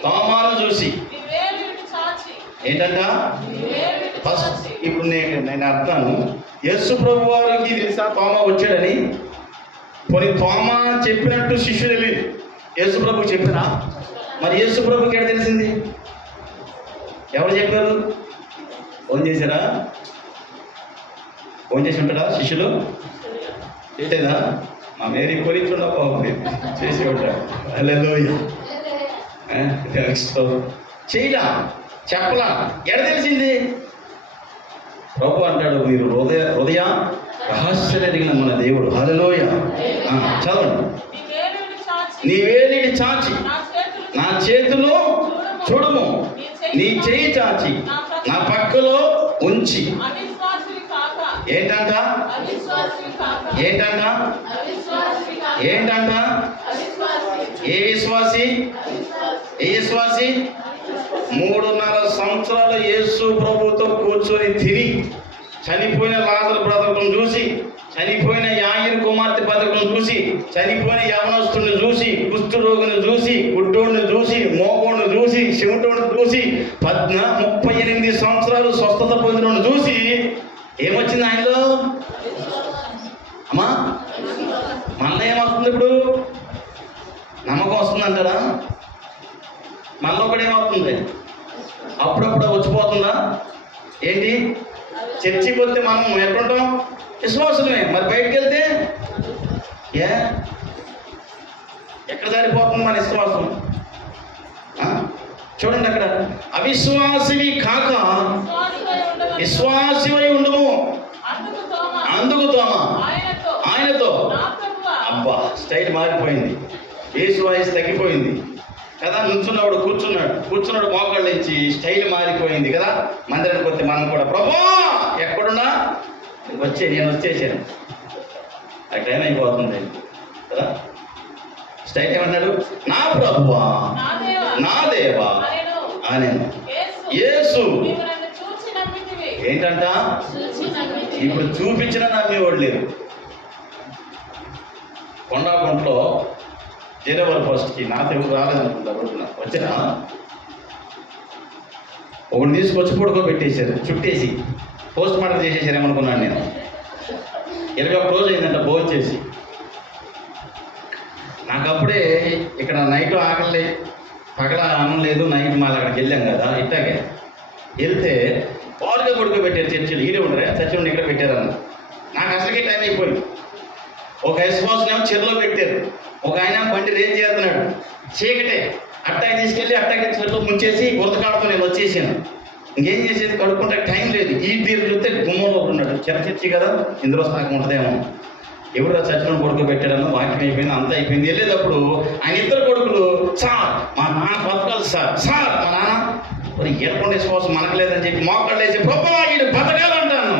తోమాను చూసి ఏంటంట? ఫస్ట్ ఇప్పుడు నేను అర్థాను, యేసు ప్రభు వారికి తెలుసా తోమా వచ్చాడని? కొన్ని తోమా చెప్పినట్టు శిష్యులు వెళ్ళి యేసు ప్రభు చెప్పారా? మరి యేసు ప్రభుకి ఎక్కడ తెలిసింది? ఎవరు చెప్పారు? ఫోన్ చేశారా? ఫోన్ చేసి ఉంటాడా శిష్యులు? ఏంటేదా? మా మేరీ కొలిచుండ బాగుంది చేసి ఉంటాడు. హల్లెలూయా. చేయలా, చెప్పలా, ఎడ తెలిసింది? ప్రభు అంటాడు, మీరు హృదయ రహస్యం ఎదిగిన మన దేవుడు. హల్లెలూయా. చదవండి. నీ వేలిని చాచి నా చేతిలో చూడుము, నీ చేయి చాచి నా పక్కలో ఉంచి. ఏంటంట? ఏంటంట? ఏంటంట? ఏ విశ్వాసి? ఏ విశ్వాసి? 3.5 సంవత్సరాలు యేసు ప్రభుతో కూర్చొని తిని, చనిపోయిన లాజరు బ్రతకడం చూసి, చనిపోయిన యాయిరు కుమార్తె బ్రతకడం చూసి, చనిపోయిన యవనస్తుని చూసి, కుష్టు రోగిని చూసి, గుడ్డోడిని చూసి, మోగోడిని చూసి, చెవిటోడిని చూసి, 38 సంవత్సరాలు స్వస్థత పొందిన చూసి ఏమొచ్చింది ఆయనలో? అమ్మా, మనలో ఏమవుతుంది ఇప్పుడు? నమ్మకం వస్తుందంటారా? మనలో కూడా ఏమవుతుంది? అప్పుడప్పుడు వచ్చిపోతుందా? ఏంటి? చర్చికి వస్తే మనం ఎట్లుంటాం? విశ్వాసమే. మరి బయటికి వెళ్తే ఎక్కడ సరిపోతుంది మన విశ్వాసం? చూడండి అక్కడ, అవిశ్వాసివి కాక విశ్వాసివై ఉండుము, అందుకు తోమా ఆయనతో. అబ్బా, స్టైల్ మారిపోయింది, యేసు వాయిస్ తగ్గిపోయింది కదా. నుంచున్నవాడు కూర్చున్నాడు మోకాళ్ళు ఇచ్చి స్టైల్ మారిపోయింది కదా. మందిరానికి వస్తే మనం కూడా ప్రభా ఎక్కడున్నా నేను వచ్చేసాను, ఆ టైం అయిపోతుంది కదా. స్టైల్ ఏమన్నాడు? నా ప్రభువా నా దేవా అని. యేసు ఏంటంట? ఇప్పుడు చూపించిన నమ్మేవాడు లేరు. కొండాగుంటలో జనవరి 1కి నా దేవుడు రాలేదనుకుంటా, వచ్చినా ఒకటి తీసుకొచ్చి పడుకోబెట్టేశారు, చుట్టేసి పోస్ట్ మార్టం చేసేసారు ఏమనుకున్నాను నేను. 21 రోజు అయిందంట భోజనం చేసి. నాకు అప్పుడే ఇక్కడ నైట్ ఆకలి, పగల అన్నం లేదు. నైట్ మాది అక్కడికి వెళ్ళాం కదా, ఇట్టాగే వెళ్తే పాలుగా పడుకోబెట్టారు చర్చిలు. ఈడే ఉండరా, చర్చిలో ఇక్కడ పెట్టారన్న. నాకు అసలుకే టైం అయిపోయింది. ఒక విశ్వాసం చెరులో పెట్టారు, ఒక ఆయన బండి రేజ్ చేస్తున్నాడు, చీకటే. అట్టాకి తీసుకెళ్ళి అట్టాకి చెరులో ముంచేసి గుర్తకాడతో నేను వచ్చేసాను. ఇంకేం చేసేది, కడుక్కుంటే టైం లేదు. ఈ తీరు చూస్తే గుమ్మంలో ఉన్నాడు. చర్చి కదా, ఇందులో స్థాకం ఉంటుందేమో. ఎవరు చర్చలను పడుకోబెట్టాడన్న వాక్యం అయిపోయింది, అంతా అయిపోయింది. వెళ్ళేటప్పుడు ఆయన 2 కొడుకులు, సార్ మా నాన్న బతకాలి సార్ మా నాన్న మరి ఎడకుండా విశ్వాసం మనకు లేదని చెప్పి మోకాళ్ళు వేసి గొప్ప వీడు బతకాలంటాను.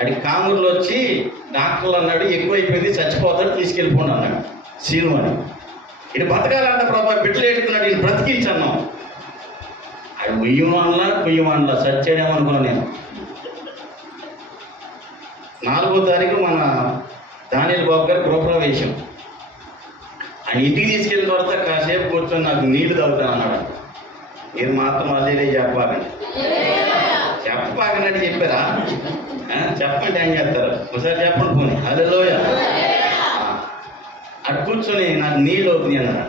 అడిగి కామూరులో వచ్చి డాక్టర్లు అన్నాడు ఎక్కువైపోయింది, చచ్చిపోతాడు, తీసుకెళ్ళిపోండి అన్నాడు సీను అని. ఇటు బతకాలంట ప్రభా, బిడ్డలు ఎడుతున్నాడు, ఈయన బ్రతికించన్నాం. అది కుయ్యమానలా చచ్చాడేమనుకున్నా నేను. 4వ తారీఖు మన దానియల్ బాబు గారు గృహప్రవేశం. ఆయన ఇంటికి తీసుకెళ్ళిన తర్వాత కాసేపు కూర్చొని నాకు నీళ్లు తాగుతాను అన్నాడు. మీరు మాత్రం అదే చెప్పబాకనట్టు చెప్పారా? చెప్పండి ఏం చేస్తారు, ఒకసారి చెప్పండి పోనీ. హల్లెలూయా. అటు కూర్చొని నాకు నీళ్ళు అవుతుంది అన్నాడు.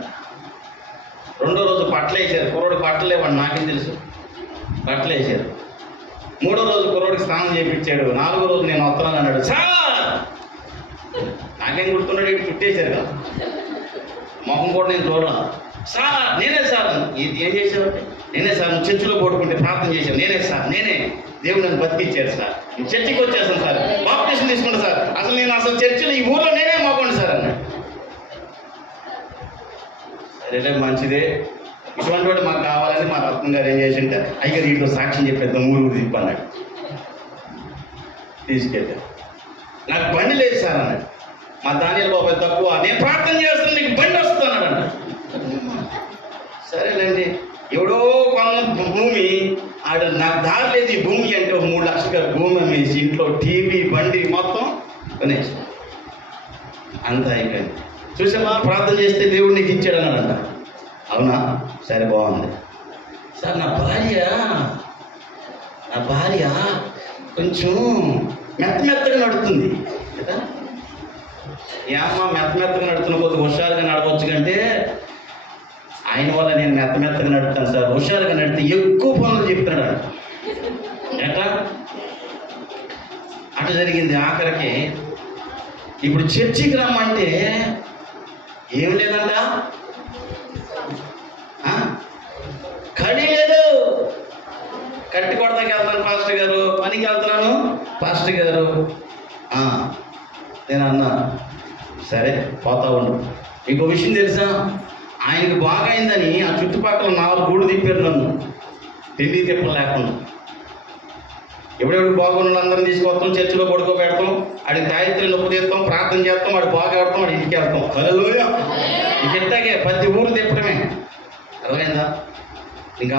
2వ రోజు బట్టలు వేసారు. కుర్రోడు బట్టలు లేవాడు, నాకేం తెలుసు. బట్టలు వేసారు. 3వ రోజు కుర్రోడికి స్నానం చేయించాడు. 4వ రోజు నేను వస్తున్నాను అన్నాడు. సార్ నాకేం గుర్తున్నాడు, ఇటు చుట్టేశారు కదా, మొహం కూడా నేను చూడలా. సార్ నేనే సార్. ఏం చేశారు? నేనే సార్, నువ్వు చర్చిలో పడుకుంటే ప్రార్థన చేశాను, నేనే సార్, నేనే. దేవుడు నన్ను బతికిచ్చాడు సార్, నేను చర్చికి వచ్చేస్తాను సార్, బాప్టిజం తీసుకుంటా సార్, అసలు చర్చిలో ఈ ఊర్లో నేనే మోకండి సార్ అన్నాడు. సరే మంచిదే, ఇటువంటి వాడు మాకు కావాలని మా రత్నం గారు ఏం చేసింటే, అయ్యారు వీటితో సాక్ష్యం చెప్పేద్దాం ఊరు తిప్పన్నాడు. తీసుకెళ్ళాడు. నాకు బండి లేదు సార్ అన్నాడు. మా దానియల్ బాబు తక్కువ, నేను ప్రార్థన చేస్తాను నీకు బండి వస్తున్నాడు అన్నాడు. సరేనండి, ఎవడో కొన్న భూమి ఆడ నాకు దారి లేదు, ఈ భూమి అంటే ఒక 3 లక్షల భూమి అమ్మేసి ఇంట్లో టీవీ బండి మొత్తం కొనేసి అంతా అయిపోయింది. చూసామా, ప్రార్థన చేస్తే దేవుడు నీకు ఇచ్చాడు అన్నాడంట. అవునా, సరే బాగుంది సార్. నా భార్య కొంచెం మెత్తగా నడుతుంది కదా. ఏమా మెత్తగా నడుతున్న కొద్ది హుషారుగా నడవచ్చు కంటే ఆయన వల్ల నేను మెత్తగా నడుపుతాను సార్. హుషారుగా నడితే ఎక్కువ పనులు చెప్తున్నాడు ఎట్లా. అట్లా జరిగింది. ఆఖరికి ఇప్పుడు చర్చికి రమ్మంటే ఏం లేదంట, కడి లేదు. కట్టి కొడతాకి వెళ్తాను పాస్టర్ గారు, పనికి వెళ్తున్నాను పాస్టర్ గారు. నేను అన్నా సరే పోతా ఉండు. ఇంకో విషయం తెలుసా, ఆయనకు బాగా అయిందని ఆ చుట్టుపక్కల 4 గూడు తిప్పారు నన్ను, తిండి తిప్పలు లేకుండా. ఎవడెవడికి బాగున్న అందరం తీసుకొస్తాం, చర్చిలో పడుకోబెడతాం, ఆడికి గాయత్రి నొప్పు తీస్తాం, ప్రార్థన చేస్తాం, వాడు బాగా ఆడతాం, వాడి ఇంటికి వెళ్తాం. హల్లెలూయా. ఇట్టాగే ప్రతి ఊరు తిప్పడమే. అర్థమైందా? నేను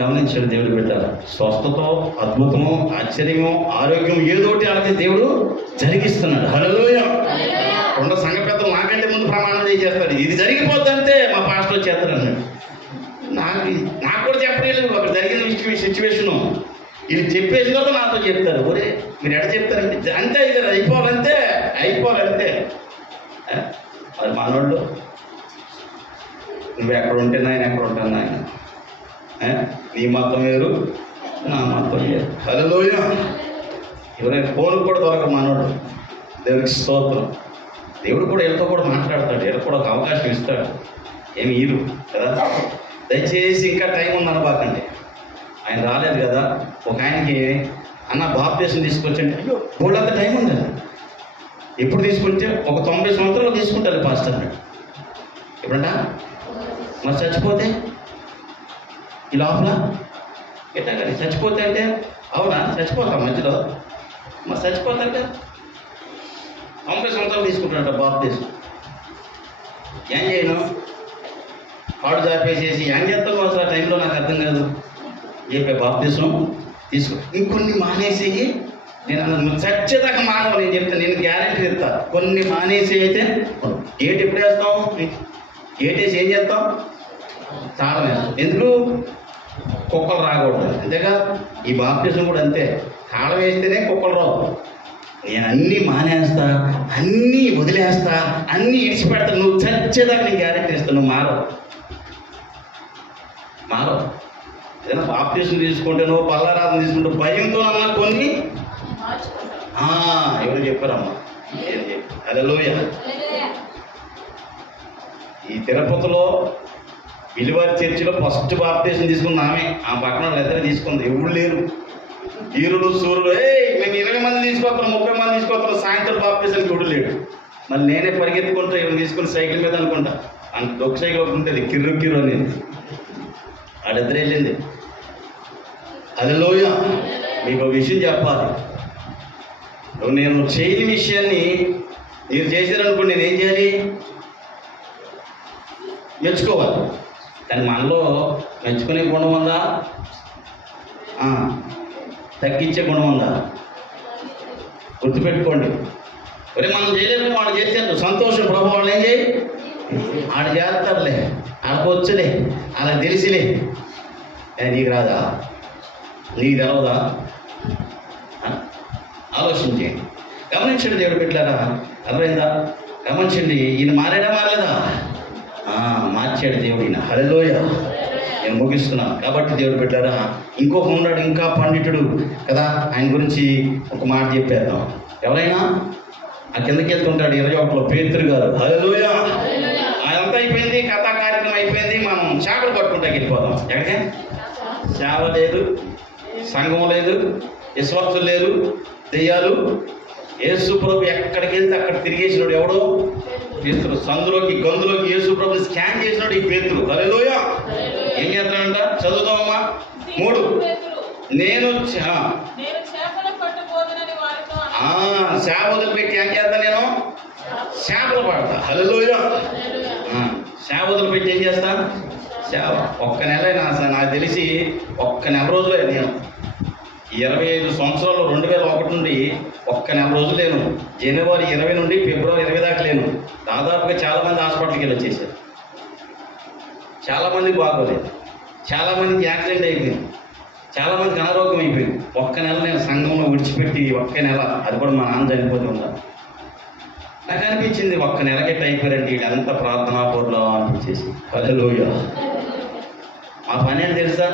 గమనించాడు దేవుడు పెట్టారు. స్వస్థతో, అద్భుతము, ఆశ్చర్యము, ఆరోగ్యం ఏదోటి అలాగే దేవుడు జరిగిస్తున్నాడు. హల్లెలూయా. రెండు సంఘ పెద్దలు నాకంటే ముందు ప్రమాణం చేస్తాడు, ఇది జరిగిపోద్ది అంతే మా పాస్టర్ చేస్తారు అన్నాడు. నాకు కూడా చెప్పలేదు అక్కడ జరిగిన సిచ్యువేషను. ఇది చెప్పేసిన తర్వాత నాతో చెప్తారు, ఒరే మీరు ఎక్కడ చెప్తారంటే అంతే, ఇది అయిపోవాలంతే. మరి మనోళ్ళు నువ్వు ఎక్కడ ఉంటే నాయన, ఎక్కడ ఉంటాను నాయన, నీ మతం వేరు నా మతం వేరు. హల్లెలూయా. ఎవరైనా ఫోన్ కూడా దొరక మనోడు. దేవుడికి స్తోత్రం. దేవుడు కూడా వీళ్ళతో కూడా మాట్లాడతాడు, వీళ్ళకి కూడా ఒక అవకాశం ఇస్తాడు. ఏమి ఈరు కదా. దయచేసి ఇంకా టైం ఉందనబాకండి. ఆయన రాలేదు కదా. ఒక ఆయనకి అన్న బాప్టిజం తీసుకొచ్చండి, అయ్యో బోళ్ళంత టైం ఉంది. ఎప్పుడు తీసుకుంటే ఒక 90 సంవత్సరాలు తీసుకుంటారు పాస్టర్. ఎప్పుడంట మరి చచ్చిపోతే ఈ లోపల ఎట్టా కానీ చచ్చిపోతే అంటే అవునా చచ్చిపోతాం మధ్యలో, మరి చచ్చిపోతారు కదా. 90 సంవత్సరాలు తీసుకుంటాడంట బాప్టిజం. ఏం చేయను, పాడు జాపేసేసి ఏం చేస్తాను అసలు ఆ టైంలో నాకు అర్థం కాదు. చెప్పే బాప్టిజం తీసుకో, ఇంకొన్ని మానేసేయి. నేను అన్న చచ్చేదాకా మానవు, నేను చెప్తాను, నేను గ్యారెంటీ ఇస్తా. కొన్ని మానేసి అయితే ఏటి ఎప్పుడు వేస్తాం, ఏటేసి ఏం చేస్తాం, తాళం వేస్తాం. ఎందుకు? కుక్కలు రాకూడదు, అంతేగా. ఈ బాప్టిజం కూడా అంతే, తాళం వేస్తేనే కుక్కలు రావు. నేను అన్నీ మానేస్తా, అన్నీ వదిలేస్తా, అన్నీ ఇడిచిపెడతాను. నువ్వు చచ్చేదాకా నేను గ్యారెంటీ ఇస్తాను, నువ్వు మారవు. ఏదైనా బాప్టిజం తీసుకుంటే, నువ్వు పల్లారాధన తీసుకుంటే భయంతో అన్నా కొన్ని ఎవరు చెప్పారమ్మా, ఏం చెప్పారు. హల్లెలూయా. ఈ తిరుపతిలో విలువారి చర్చిలో ఫస్ట్ బాప్టిజం తీసుకుంది ఆమె. ఆ పక్కన ఇద్దరు తీసుకుంది, ఎవరు లేరు. ఈరుడు సూర్యుడు, మేము 20 మంది తీసుకొస్తాం, 30 మంది తీసుకొస్తాం, సాయంత్రం బాప్టిజానికి ఎవడు లేడు. మళ్ళీ నేనే పరిగెత్తుకుంటా ఇవన్నీ తీసుకుని సైకిల్ మీద అనుకుంటా, అంత దొక్క సైకిల్ ఒకటి ఉంటుంది, కిర్రు అనేది. ఆడిద్దరు వెళ్ళింది. హల్లెలూయా. మీకు ఒక విషయం చెప్పాలి. నేను చేయని విషయాన్ని మీరు చేశారనుకోండి, నేను ఏం చేయాలి, మెచ్చుకోవాలి. కానీ మనలో మెచ్చుకునే గుణం ఉందా, తగ్గించే గుణం ఉందా? గుర్తుపెట్టుకోండి. మరి మనం చేయలేము, వాడు చేశారు సంతోషం, ప్రభు వాళ్ళు ఏం చేయి, ఆడు చేస్తారులే, ఆడకు వచ్చలే, అలా తెలిసిలే. నీకు రాదా, నీకు తెలవదా? ఆలోచించండి, గమనించండి. దేవుడు పెట్టారా, అర్థమైందా? గమనించండి. ఈయన మారలేదా? మార్చాడు దేవుడు ఈయన. హల్లెలూయా. నేను ముగిస్తున్నాను. కాబట్టి దేవుడు పెట్టారా, ఇంకొక ఉన్నాడు, ఇంకా పండితుడు కదా, ఆయన గురించి ఒక మాట చెప్పేద్దాం. ఎవరైనా ఆ కిందకి వెళ్తుంటాడు 21లో, పేతురు గారు. హల్లెలూయా. అదంతా అయిపోయింది, కథా కార్యక్రమం అయిపోయింది. మనం చేపలు పట్టుకుంటాకి వెళ్ళిపోదాం. ఎక్కడికే? సేవ లేదు, సంఘం లేదు, విశ్వాసులు లేరు, దెయ్యాలు. యేసు ప్రభు ఎక్కడికి వెళ్తే అక్కడ తిరిగేసినాడు ఎవడో? పేతురు. సందులోకి గొంతులోకి యేసు ప్రభుని స్కాన్ చేసినాడు ఈ పేతురు. హల్లెలూయా. ఏం చేస్తాడంట? చదువుతామమ్మా. 3 నేను చేపలు పెట్టి ఏం చేస్తా, నేను చేపలు పడతా. హల్లెలూయా. చేపలు పెట్టి ఏం చేస్తా? సేవ. ఒక్క నెల నాకు తెలిసి ఒక్క నెల రోజులే, నేను 25 సంవత్సరాలు 2001 నుండి ఒక్క నెల రోజులు లేను. జనవరి 20 నుండి ఫిబ్రవరి 20 దాకా లేను. దాదాపుగా చాలామంది హాస్పిటల్కి వెళ్ళి వచ్చేసారు. చాలామందికి బాగోలేదు, చాలామందికి యాక్సిడెంట్ అయిపోయింది, చాలామందికి అనారోగ్యం అయిపోయింది. ఒక్క నెల నేను సంఘంలో విడిచిపెట్టి ఒక్క నెల, అది కూడా మా నాన్న చనిపోతూ ఉంటాను. నాకు అనిపించింది ఒక్క నెలకి అయిపోయారండి వీళ్ళంతా ప్రార్థనా పూర్లో అనిపించేసి. హల్లెలూయా. మా పని ఏంటి తెలుసా?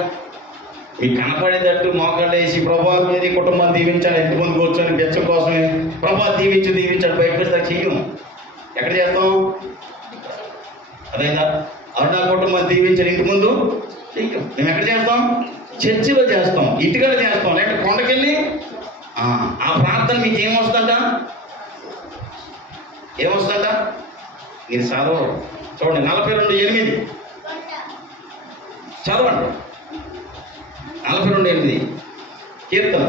మీకు కనపడేటట్టు మోకాళ్ళు వేసి ప్రభా మీది కుటుంబం దీవించాలి, ఇంటి ముందు కూర్చొని బెచ్చం కోసమే ప్రభా దీవించాలి బయటకు వచ్చి చెయ్యం. ఎక్కడ చేస్తాం? అదైందా? అవును, నా కుటుంబం దీవించాలి ఇంటి ముందు చెయ్యం. మేము ఎక్కడ చేస్తాం? చర్చిలో చేస్తాం, ఇంటికాడ చేస్తాం, లేకపోతే కొండకెళ్ళి. ఆ ప్రార్థన మీకు ఏమొస్తుందంట? మీరు చదవరు. చూడండి 42:8 చదవండి. 42:8 కీర్తన.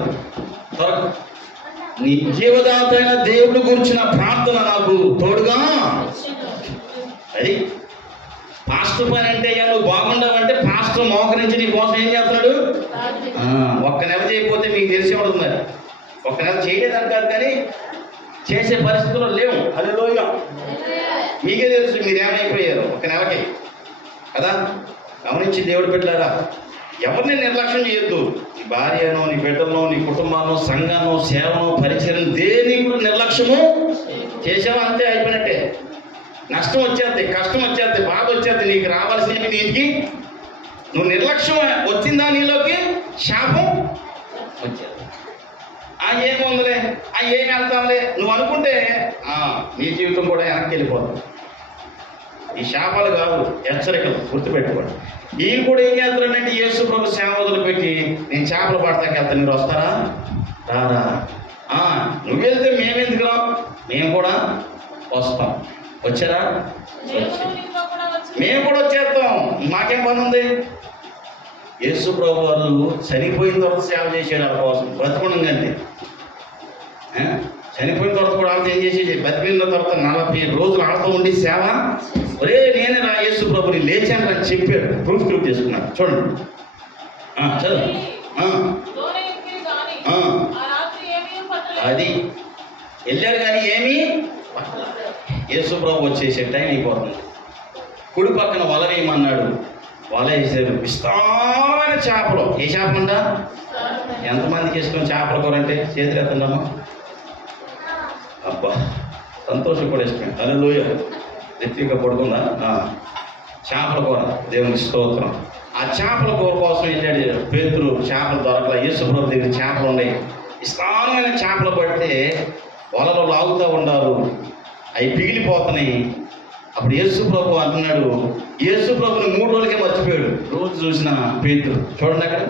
నీ జీవదాత అయిన దేవుడు గురించిన ప్రార్థన నాకు తోడుగా. అది పాస్టర్ పని అంటే నువ్వు బాగుండవంటే పాస్టర్ మోకరించి నీ కోసం ఏం చేస్తున్నాడు? ఒక్క నెల చేయకపోతే మీకు తెలిసి ఉంటుంది. ఒక్క నెల చేయలేదంటారు కానీ చేసే పరిస్థితుల్లో లేవు. అది లోయ మీకే తెలుసు మీరేమైపోయారు ఒక నెలకి కదా. గమనించి దేవుడు పెట్టారా, ఎవరిని నిర్లక్ష్యం చేయొద్దు. నీ భార్యనో, నీ బిడ్డలను, నీ కుటుంబాన్ని, సంఘాన్ని, సేవను, పరిచయం దేని కూడా నిర్లక్ష్యము చేసావా అంతే, అయిపోయినట్టే. నష్టం వచ్చేది, కష్టం వచ్చేది, బాధ వచ్చేది, నీకు రావాల్సినవి నీటికి నువ్వు నిర్లక్ష్యం వచ్చిందా, నీలోకి శాపం వచ్చేది. ఏముందిలే, ఏమి వెళ్తాంలే నువ్వు అనుకుంటే నీ జీవితం కూడా వెనక్కి వెళ్ళిపోతుంది. ఈ శాపాలు కాదు, హెచ్చరికలు గుర్తుపెట్టుకోండి. ఈయన కూడా ఏం చేస్తారంటే యేసు ప్రభు సేవ వదిలిపెట్టి నేను చేపలు పడతాకి వెళ్తాను, మీరు వస్తారా? రారా? నువ్వు వెళ్తే మేమెందుకు రాం, మేము కూడా వస్తాం. వచ్చారా? మేము కూడా వచ్చేస్తాం, మాకేం పని ఉంది? యేసు ప్రభు వారు చనిపోయిన తర్వాత సేవ చేసేది వాళ్ళ కోసం, బతుకుండగానే. చనిపోయిన తర్వాత కూడా వాళ్ళతో ఏం చేసేది? బతికిన తర్వాత 40 రోజులు ఆడుతూ ఉండి సేవ. ఒరే నేనే రా యేసు ప్రభుని లేచాను అని చెప్పాడు, ప్రూఫ్ చేసుకున్నాడు. చూడండి చదువు. అది వెళ్ళారు కానీ ఏమీ యేసు ప్రభు వచ్చేసే టైం అయిపోతుంది. కుడి పక్కన వల వేయమన్నాడు, వల వేసారు. విస్తారమైన చేపలు. ఏ చేపలు అంట? ఎంతమందికి ఇష్టం చేపల కూర అంటే? చేతులు ఎత్తండమ్మా. అబ్బా సంతోషం కూడా ఇష్టమే. హల్లెలూయా. రిత్విక పడుకుందా? చేపల కూర, దేవునికి స్తోత్రం. ఆ చేపల కూర కోసం వెళ్ళాడు పేతురు. చేపలు దొరకల. యేసు ప్రభు దగ్గర చేపలు ఉన్నాయి. విస్తారమైన చేపలు పడితే వలలో లాగుతూ ఉండారు, అవి పిగిలిపోతున్నాయి. అప్పుడు యేసు ప్రభు అంటున్నాడు, యేసు ప్రభుని 3 రోజులకే మర్చిపోయాడు. రోజు చూసిన పేతురు. చూడండి అక్కడ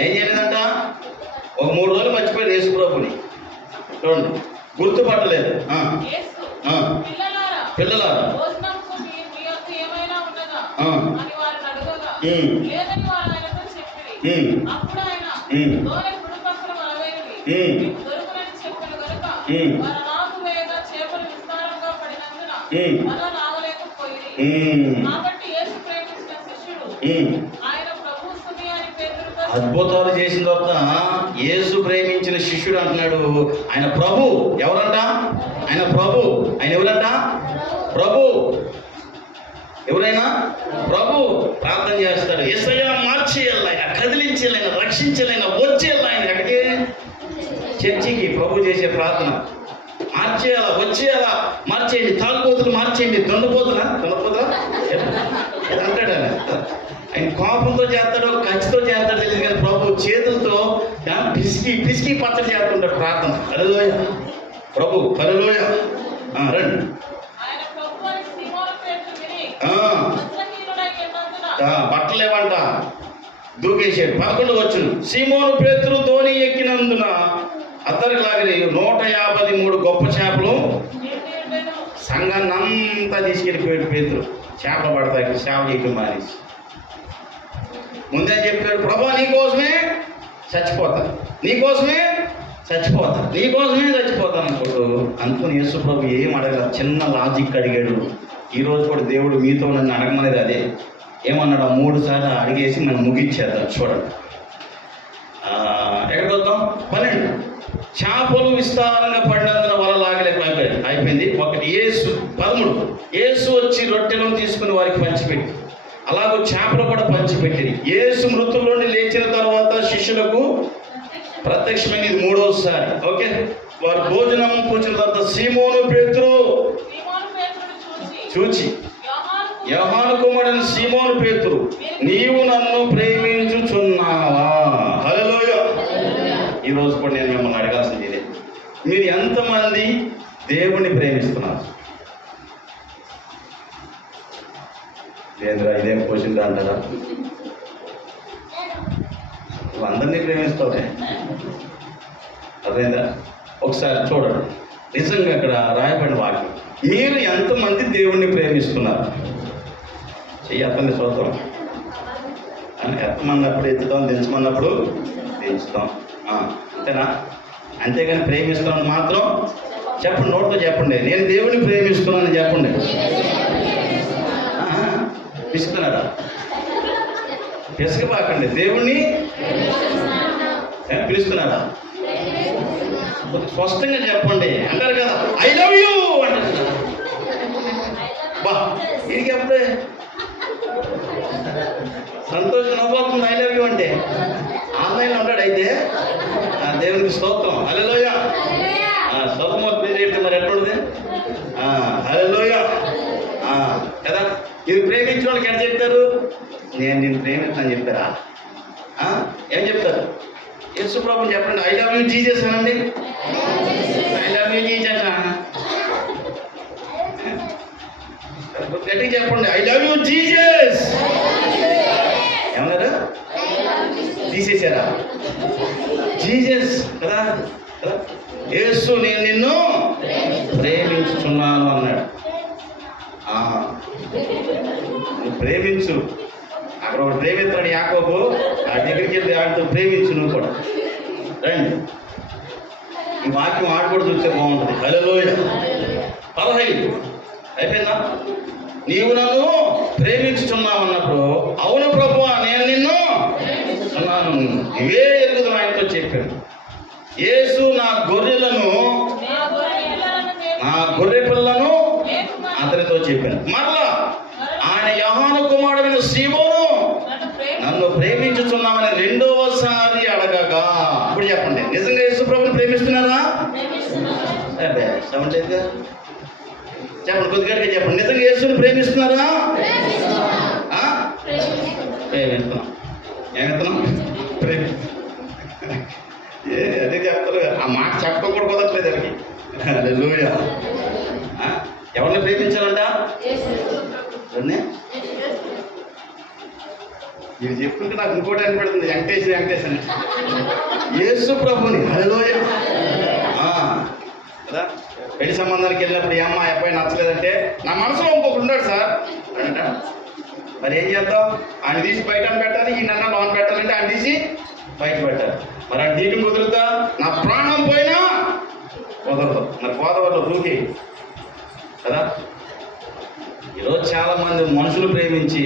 ఏం చేయలేదంట? ఒక 3 రోజులు మర్చిపోయాడు యేసు ప్రభుని. చూడండి, గుర్తుపట్టలేదు. పిల్లలారా అద్భుతాలు చేసిన తర్వాత యేసు ప్రేమించిన శిష్యుడు అంటున్నాడు, ఆయన ప్రభు. ఎవరంట? ఆయన ప్రభు. ఆయన ఎవరంట? ప్రభు. ఎవరైనా ప్రభు. ప్రార్థన చేస్తాడు, యేసయ్యా మార్చేయాలి, ఆయన కదిలించాలి, ఆయన రక్షించాలి, ఆయన వచ్చేయాలి. ఆయన ఎక్కడికి? చర్చికి. ప్రభు చేసే ప్రార్థన మార్చేయాలా, వచ్చేయాలా, మార్చేయండి, తాగుబోతులు మార్చేయండి, దొండపోతులా అంటాడు. ఆయన కోపంతో చేస్తాడో ఖర్చుతో చేస్తాడో తెలియదు కానీ ప్రభు చేతులతో పిసికి పచ్చడి చేస్తుంటాడు ప్రార్థన. హల్లెలూయా. ప్రభు. హల్లెలూయా. రండి. బట్టలేవంట, దూకేసాడు. 11 వచ్చును. సీమోను పేతురు ధోని ఎక్కినందున అద్దరికి లాగిరి 153 గొప్ప చేపలు. సంఘాన్ని అంతా తీసుకెళ్ళిపోయాడు పేతురు. చేపలు పడతాయి, సేవ చేయటం మానేసి. ముందే చెప్పాడు, ప్రభా నీకోసమే చచ్చిపోతాను, నీకోసమే చచ్చిపోతాను అనుకోడు. అనుకుని యేసు ప్రభు ఏం అడగల, చిన్న లాజిక్ అడిగాడు. ఈరోజు కూడా దేవుడు మీతో నన్ను అడగమనేది అదే. ఏమన్నాడు? 3 సార్లు అడిగేసి మనం ముగించేద్దాం. చూడండి, ఎక్కడికి వద్దాం? 12. చేపలు విస్తారంగా పడినందున వల లాగలేక అయిపోయింది. 1 యేసు. 13. యేసు వచ్చి రొట్టెలను తీసుకుని వారికి పంచిపెట్టి, అలాగూ చేపలు కూడా పంచిపెట్టింది. యేసు మృతుల్లోని లేచిన తర్వాత శిష్యులకు ప్రత్యక్షమైనది 3వసారి. ఓకే, వారు భోజనం కూర్చున్న తర్వాత సీమోను పేతురు చూచి యోహాను కుమారుడైన సీమోను పేతురు, నీవు నన్ను ప్రేమించుచున్నావా? హల్లెలూయా. ఈరోజు కూడా నేను మిమ్మల్ని అడగాల్సింది ఇదే, మీరు ఎంతమంది దేవుణ్ణి ప్రేమిస్తున్నారు? లేదురా ఇదేం క్వశ్చన్ అంటారా? నువ్వు అందరినీ ప్రేమిస్తావే, అదేందా? ఒకసారి చూడండి, నిజంగా అక్కడ రాయబడిన వాక్యం, మీరు ఎంతమంది దేవుణ్ణి ప్రేమిస్తున్నారు? చెయ్యి అతన్ని చూద్దాం. ఎత్తమన్నప్పుడు ఎత్తుతాం, దించమన్నప్పుడు దించుతాం, అంతేనా? అంతేగాని ప్రేమిస్తున్నాను మాత్రం చెప్పండి, నోట్లో చెప్పండి, నేను దేవుణ్ణి ప్రేమిస్తున్నానని చెప్పండి. పిసుకున్నారా? పిసకబాకండి, దేవుణ్ణి పిలుస్తున్నారా? స్పష్టంగా చెప్పండి. అంటారు కదా ఐ లవ్ యూ అంటారు. బా ఇది అప్పుడే సంతోషం నవ్వుతుంది. ఐ లవ్ యూ అంటే ఆన్లైన్లో ఉంటాడు. అయితే దేవునికి స్తోత్రం. హల్లెలూయా. స్తోత్రం పేరు మరి ఎట్లుంది? హల్లెలూయా కదా. ఇది ప్రేమించిన వాళ్ళకి ఎట్లా చెప్తారు? నేను నిన్ను ప్రేమిస్తాను చెప్తారా? ఏం చెప్తారు? యేసు ప్రభుని చెప్పండి, ఐ లవ్ యూ జీసస్ అనండి. ఐ లవ్ యూ జీసస్ గట్టిగా చెప్పండి, ఐ లవ్ యూ జీసస్. ఏమన్నారు? తీసేశారా? జీసస్ కదా. యేసు నేను నిన్ను ప్రేమించుచున్నాను అన్నాడు. నువ్వు ప్రేమించు. అక్కడ ఒక ప్రేమిస్తాడు యాకోబు, ఆ దగ్గరికి వెళ్ళి ఆడితో ప్రేమించు నువ్వు కూడా. రండి, ఈ వాక్యం ఆడ కూడా చూస్తే బాగుంటుంది. హల్లెలూయా. 15 అయిపోయిందా? నీవు నన్ను ప్రేమించుచున్నావు అన్నప్పుడు, అవును ప్రభువా నేను నిన్ను ప్రేమిస్తున్నాను, ఇవే ఎరుగుదం ఆయనతో చెప్పాను. యేసు నా గొర్రె పిల్లను అతనితో చెప్పాను. మరలా ఆయన యోహాను కుమారుడైన సీమోను నన్ను ప్రేమించుచున్నామని రెండవసారి అడగగా, ఇప్పుడు చెప్పండి, నిజంగా యేసు ప్రభుని ప్రేమిస్తున్నారా? సౌండ్ లేదుగా, చెప్పండి, కొద్దిగా చెప్పండి, నిజంగా యేసుని ప్రేమిస్తున్నారా? ప్రేమిస్తున్నాం. ఏమిస్తున్నాం? అదే చెప్తారు. ఆ మాట చెప్పడం కూడా కుదరట్లేదు వాళ్ళకి. హల్లెలూయా. ఎవరిని ప్రేమించాలంట? మీరు చెప్తుంటే నాకు ఇంకోటి అనిపెడుతుంది, వెంకటేష్ అని. యేసు ప్రభుని. హల్లెలూయా కదా. పెళ్లి సంబంధానికి వెళ్ళినప్పుడు ఈ అమ్మాయి అబ్బాయి నచ్చలేదంటే, నా మనసులో ఇంకొకటి ఉన్నాడు సార్ అంట. మరి ఏం చేద్దాం? ఆయన తీసి బయట పెట్టాలి, ఈ నన్న లోన్ పెట్టాలంటే ఆయన తీసి బయట పెట్టాలి. మరి ఆయన తీయటం కుదురుతా? నా ప్రాణం పోయినా కుదరదు. మరి గోదావరిలో దూకి కదా. ఈరోజు చాలామంది మనుషులు ప్రేమించి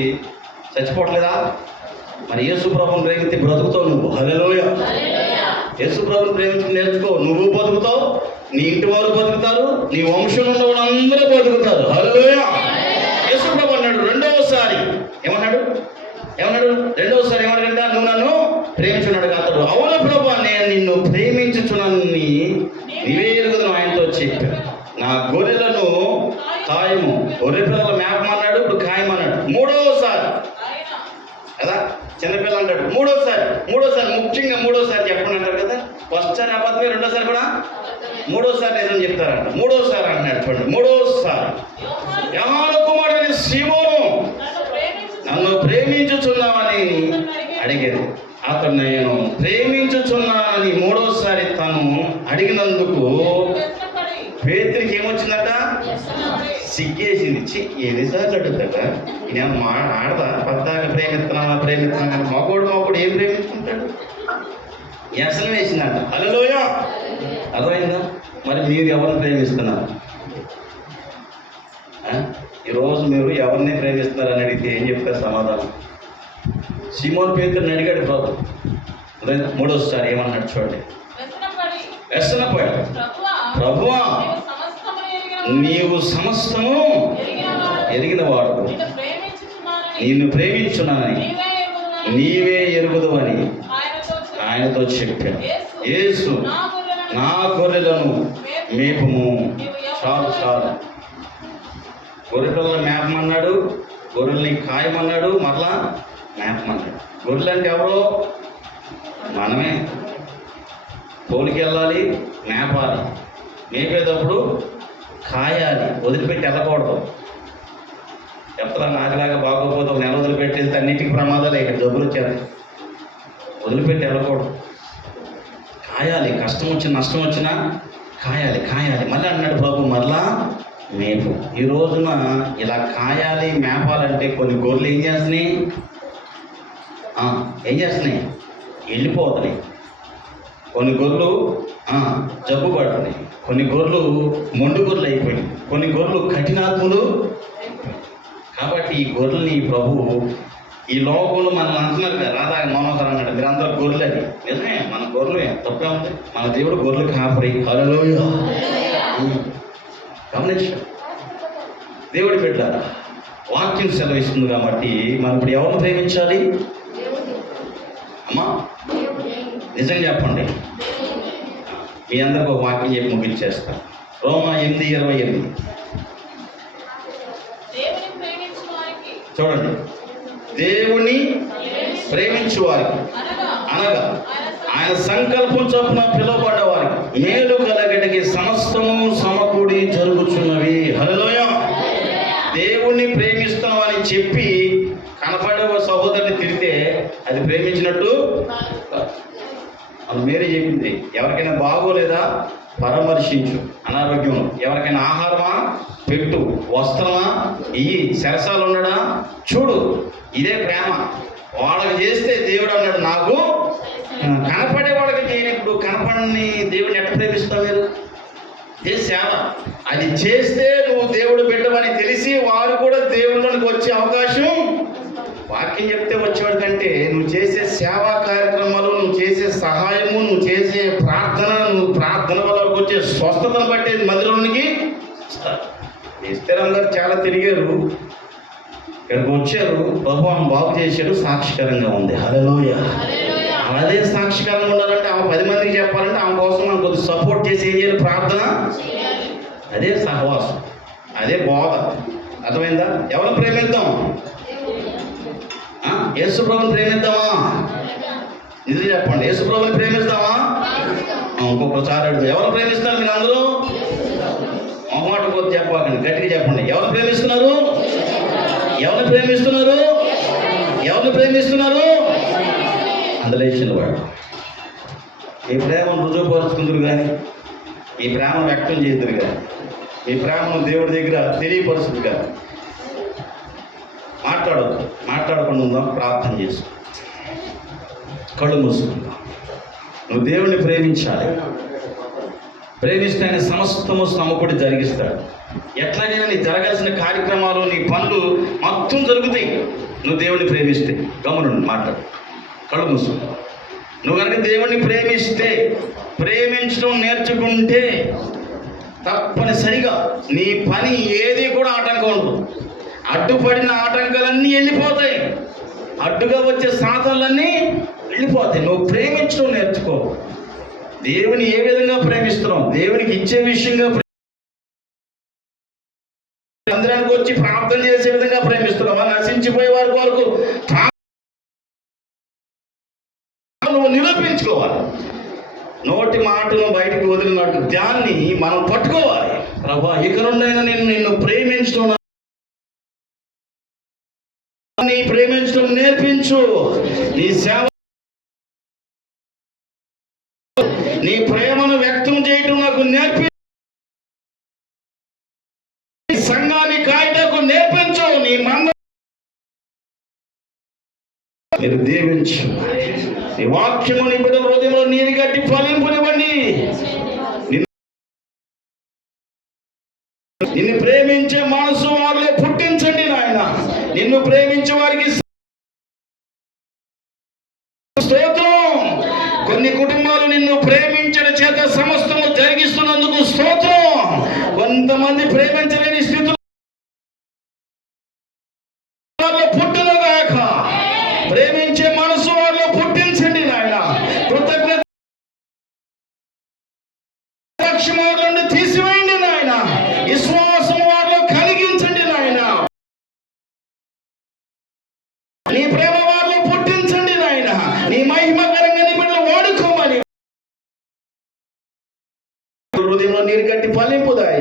చచ్చిపోవట్లేదా? మరి యేసు ప్రభుని ప్రేమిస్తే బ్రతుకుతావు నువ్వు. హల్లెలూయా. యేసు ప్రభుని ప్రేమించుకుని నేర్చుకో, నువ్వు బతుకుతావు, నీ ఇంటి వారు బతుకుతారు, నీ వంశంలో ఉన్న వాళ్ళందరూ బతుకుతారు. హల్లెలూయా. యేసు ప్రభు అన్నాడు రెండవసారి, ఏమన్నాడు? రెండవసారి ఏమన్నాడంట? నువ్వు నన్ను ప్రేమించున్నాడు అతడు. అవును ప్రభు నేను నిన్ను ప్రేమించుచున్నాను, నీవే ఎరుగుదను ఆయనతో చెప్పాను. నా గొర్రెలను ఖాయము, గొర్రె పిల్లల మేపమన్నాడు, ఇప్పుడు ఖాయమన్నాడు. మూడోసారి కదా, చిన్నపిల్ల అంటాడు. మూడోసారి ముఖ్యంగా మూడోసారి చెప్పండి అంటారు కదా. ఫస్ట్ సారి అబద్ధమే, రెండోసారి కూడా మూడోసారి నిజం చెప్తారంట. మూడోసారి అంటున్నాడు చూడండి. మూడోసారి యోహాను కుమారుడైన సీమోను నన్ను ప్రేమించుచున్నావని అడిగాడు. అతను నేను ప్రేమించుచున్నానని మూడోసారి తను అడిగినందుకు పేతురికి ఏమొచ్చిందట? సిగ్గేసింది. ఎన్నిసార్లు అడుగుతాడ? నేను ఆడదా? పద్దాగా ప్రేమిస్తున్నాను. మగోడు ఏం ప్రేమించుకుంటాడు? వ్యసనం వేసిందంట. హల్లెలూయా. అర్థమైందా? మరి మీరు ఎవరిని ప్రేమిస్తున్నారు? ఈరోజు మీరు ఎవరిని ప్రేమిస్తున్నారని అడిగితే ఏం చెప్తారు సమాధానం? సీమోను పేతురుని అడిగాడు ప్రభు. మూడోసారి ఏమన్నాడు చూడండి. వ్యసనపడి, ప్రభువా నీవు సమస్తము ఎరిగినవాడు, నిన్ను ప్రేమించున్నానని నీవే ఎరుగుదువని ఆయనతో చెప్పాను. యేసు నా గొర్రెలను మేపము. చాలు. గొర్రె పిల్లలు మేపమన్నాడు, గొర్రెల్ని కాయమన్నాడు, మరలా మేపమన్నాడు. గొర్రెలు అంటే ఎవరో? మనమే. తోలికి వెళ్ళాలి, మేపాలి. మేపేటప్పుడు కాయాలి, వదిలిపెట్టి వెళ్ళకూడదు. ఎప్పుడా నాకులాగా బాగోపోతే ఒక నెల వదిలిపెట్టి వెళ్తే అన్నిటికీ ప్రమాదాలు, ఇక్కడ జబ్బులు వచ్చారు. వదిలిపెట్టి వెళ్ళకూడదు, కాయాలి. కష్టం వచ్చిన నష్టం వచ్చినా కాయాలి. మళ్ళీ అన్నాడు ప్రభు, మరలా మేపు. ఈ రోజున ఇలా కాయాలి, మేపాలంటే కొన్ని గొర్రెలు ఏం చేస్తున్నాయి? వెళ్ళిపోతున్నాయి. కొన్ని గొర్రెలు జబ్బు పడుతున్నాయి, కొన్ని గొర్రెలు మొండు గొర్రెలు అయిపోయినాయి, కొన్ని గొర్రెలు కఠినాత్ములు. కాబట్టి ఈ గొర్రెల్ని ప్రభు ఈ లోకంలో మనం అంటున్నారు కదా, రాధా మనోహరం అన్నాడు, మీరు అందరూ గొర్రెలు అని. నిజమే, మన గొర్రెలు తప్పే ఉంది. మన దేవుడు గొర్రెలు కాపరి. హల్లెలూయా. గమనించు, దేవుడి బిడ్డలారా, వాక్యం సెలవిస్తుంది కాబట్టి మనం ఇప్పుడు ఎవరిని ప్రేమించాలి? అమ్మా నిజంగా చెప్పండి. మీ అందరికి ఒక వాక్యం చెప్పి ముగించేస్తాను. రోమా 8:28 చూడండి. దేవుని ప్రేమించు వారికి అనగా ఆయన సంకల్పం చొప్పున పిలువబడ్డ వారికి మేలు కలగటికి సమస్తము సమకూడి జరుగుచున్నవి. హల్లెలూయా. దేవుణ్ణి ప్రేమిస్తున్నామని చెప్పి కనపడే సహోదరుని తిరిగితే అది ప్రేమించినట్టు. అది మేరే చెప్పింది, ఎవరికైనా బాగోలేదా పరామర్శించు, అనారోగ్యం, ఎవరికైనా ఆహారమా పెట్టు, వస్త్రమా ఇయ్యి, సరసాలు ఉండడా చూడు. ఇదే ప్రేమ. వాళ్ళకి చేస్తే దేవుడు అన్నాడు నాకు కనపడే వాళ్ళకి చేయనప్పుడు కనపడని దేవుడిని ఎట్లా ప్రేమిస్తావు మీరు? ఏ సేవ అది చేస్తే నువ్వు దేవుడు బిడ్డవని తెలిసి వారు కూడా దేవుళ్ళకి వచ్చే అవకాశం. వాక్యం చెప్తే వచ్చేవాడు కంటే నువ్వు చేసే సేవా కార్యక్రమాలు, నువ్వు చేసే సహాయము, నువ్వు చేసే ప్రార్థన, నువ్వు ప్రార్థన వల్ల వచ్చే స్వస్థతను బట్టి మందిరంలోనికి ఇస్తరాం గారు చాలా తిరిగారు, ఇక్కడికి వచ్చారు, ప్రభు బాగు చేశాడు, సాక్షికరంగా ఉంది. హల్లెలూయా. అదే సాక్షికరంగా ఉండాలంటే ఆమె 10 మందికి చెప్పాలంటే ఆమె కోసం మనం కొద్దిగా సపోర్ట్ చేసి ఏం చేయాలి? ప్రార్థన. అదే సహవాసం, అదే బోధ. అర్థమైందా? ఎవరిని ప్రేమిద్దాం? యేసు ప్రభుని ప్రేమిద్దామా? నిజం చెప్పండి, యేసు ప్రభుని ప్రేమిస్తామా? ఇంకొకసారి అడుగుతాం, ఎవరు ప్రేమిస్తున్నారు మీరు అందరూ? మొహమాట కొద్ది చెప్పకండి, గట్టిగా చెప్పండి. ఎవరు ప్రేమిస్తున్నారు? ఎవరిని ప్రేమిస్తున్నారు? ఎవరిని ప్రేమిస్తున్నారు? అందులో వాడు మీ ప్రేమను రుజువుపరుచుకుందరు కానీ, మీ ప్రేమను వ్యక్తం చేద్దరు కానీ, మీ ప్రేమను దేవుడి దగ్గర తెలియపరుచుదు కానీ. మాట్లాడకుండా ఉందాం, ప్రార్థన చేసుకో, కళ్ళు మూసుకుందాం. నువ్వు దేవుడిని ప్రేమించాలి. ప్రేమిస్తే ఆయన సమస్తము సమకూడి జరిగిస్తాడు. ఎట్లాగైనా నీ జరగాల్సిన కార్యక్రమాలు, నీ పనులు మొత్తం జరుగుతాయి నువ్వు దేవుడిని ప్రేమిస్తే. గమనుండి మాట్లాడు, కళ్ళు మూసుకుందాం. నువ్వు కనుక దేవుడిని ప్రేమిస్తే, ప్రేమించడం నేర్చుకుంటే తప్పనిసరిగా నీ పని ఏది కూడా ఆటంకం ఉండదు. అడ్డుపడిన ఆటంకాలన్నీ వెళ్ళిపోతాయి, అడ్డుగా వచ్చే సాధనలన్నీ వెళ్ళిపోతాయి. నువ్వు ప్రేమించడం నేర్చుకో. దేవుని ఏ విధంగా ప్రేమిస్తున్నావు? దేవునికి ఇచ్చే విషయంగా, మందిరానికి వచ్చి ప్రార్థన చేసే విధంగా ప్రేమిస్తున్నావా? నశించిపోయే వారి వరకు నువ్వు నిరూపించుకోవాలి. నోటి మాటను బయటికి వదిలినట్టు దాన్ని మనం పట్టుకోవాలి. ప్రభువా, ఇక నుండైనా నేను నిన్ను ప్రేమించడం, నీ ప్రేమించడం నేర్పించు. నీ సేవ, నీ ప్రేమను వ్యక్తం చేయటం నాకు నేర్పించు. సంఘాన్ని కాయటకు నేర్పించు. నీ మంద మీరు దీవించు. నీ వాక్యము నీ బిడ్డల హృదయంలో నీరు గట్టి ఫలింపునివ్వండి. నిన్ను ప్రేమించే మనసు వారిలో పుట్టించండి నాయన. నిన్ను ప్రేమించే వారికి స్తోత్రం. కొన్ని కుటుంబాలు నిన్ను ప్రేమించిన చేత సమస్తము జరిగిస్తున్నందుకు స్తోత్రం. కొంతమంది ప్రేమించలేని స్థితిలో పుట్టునుగాక. ప్రేమించే మనసు వారిలో పుట్టించండి నాయన. కృతజ్ఞత నుండి తీసివేయండి నాయన. విశ్వాసం వారిలో కలిగించండి నాయన. హృదయంలో నీరు కట్టి ఫలింపుదాయి.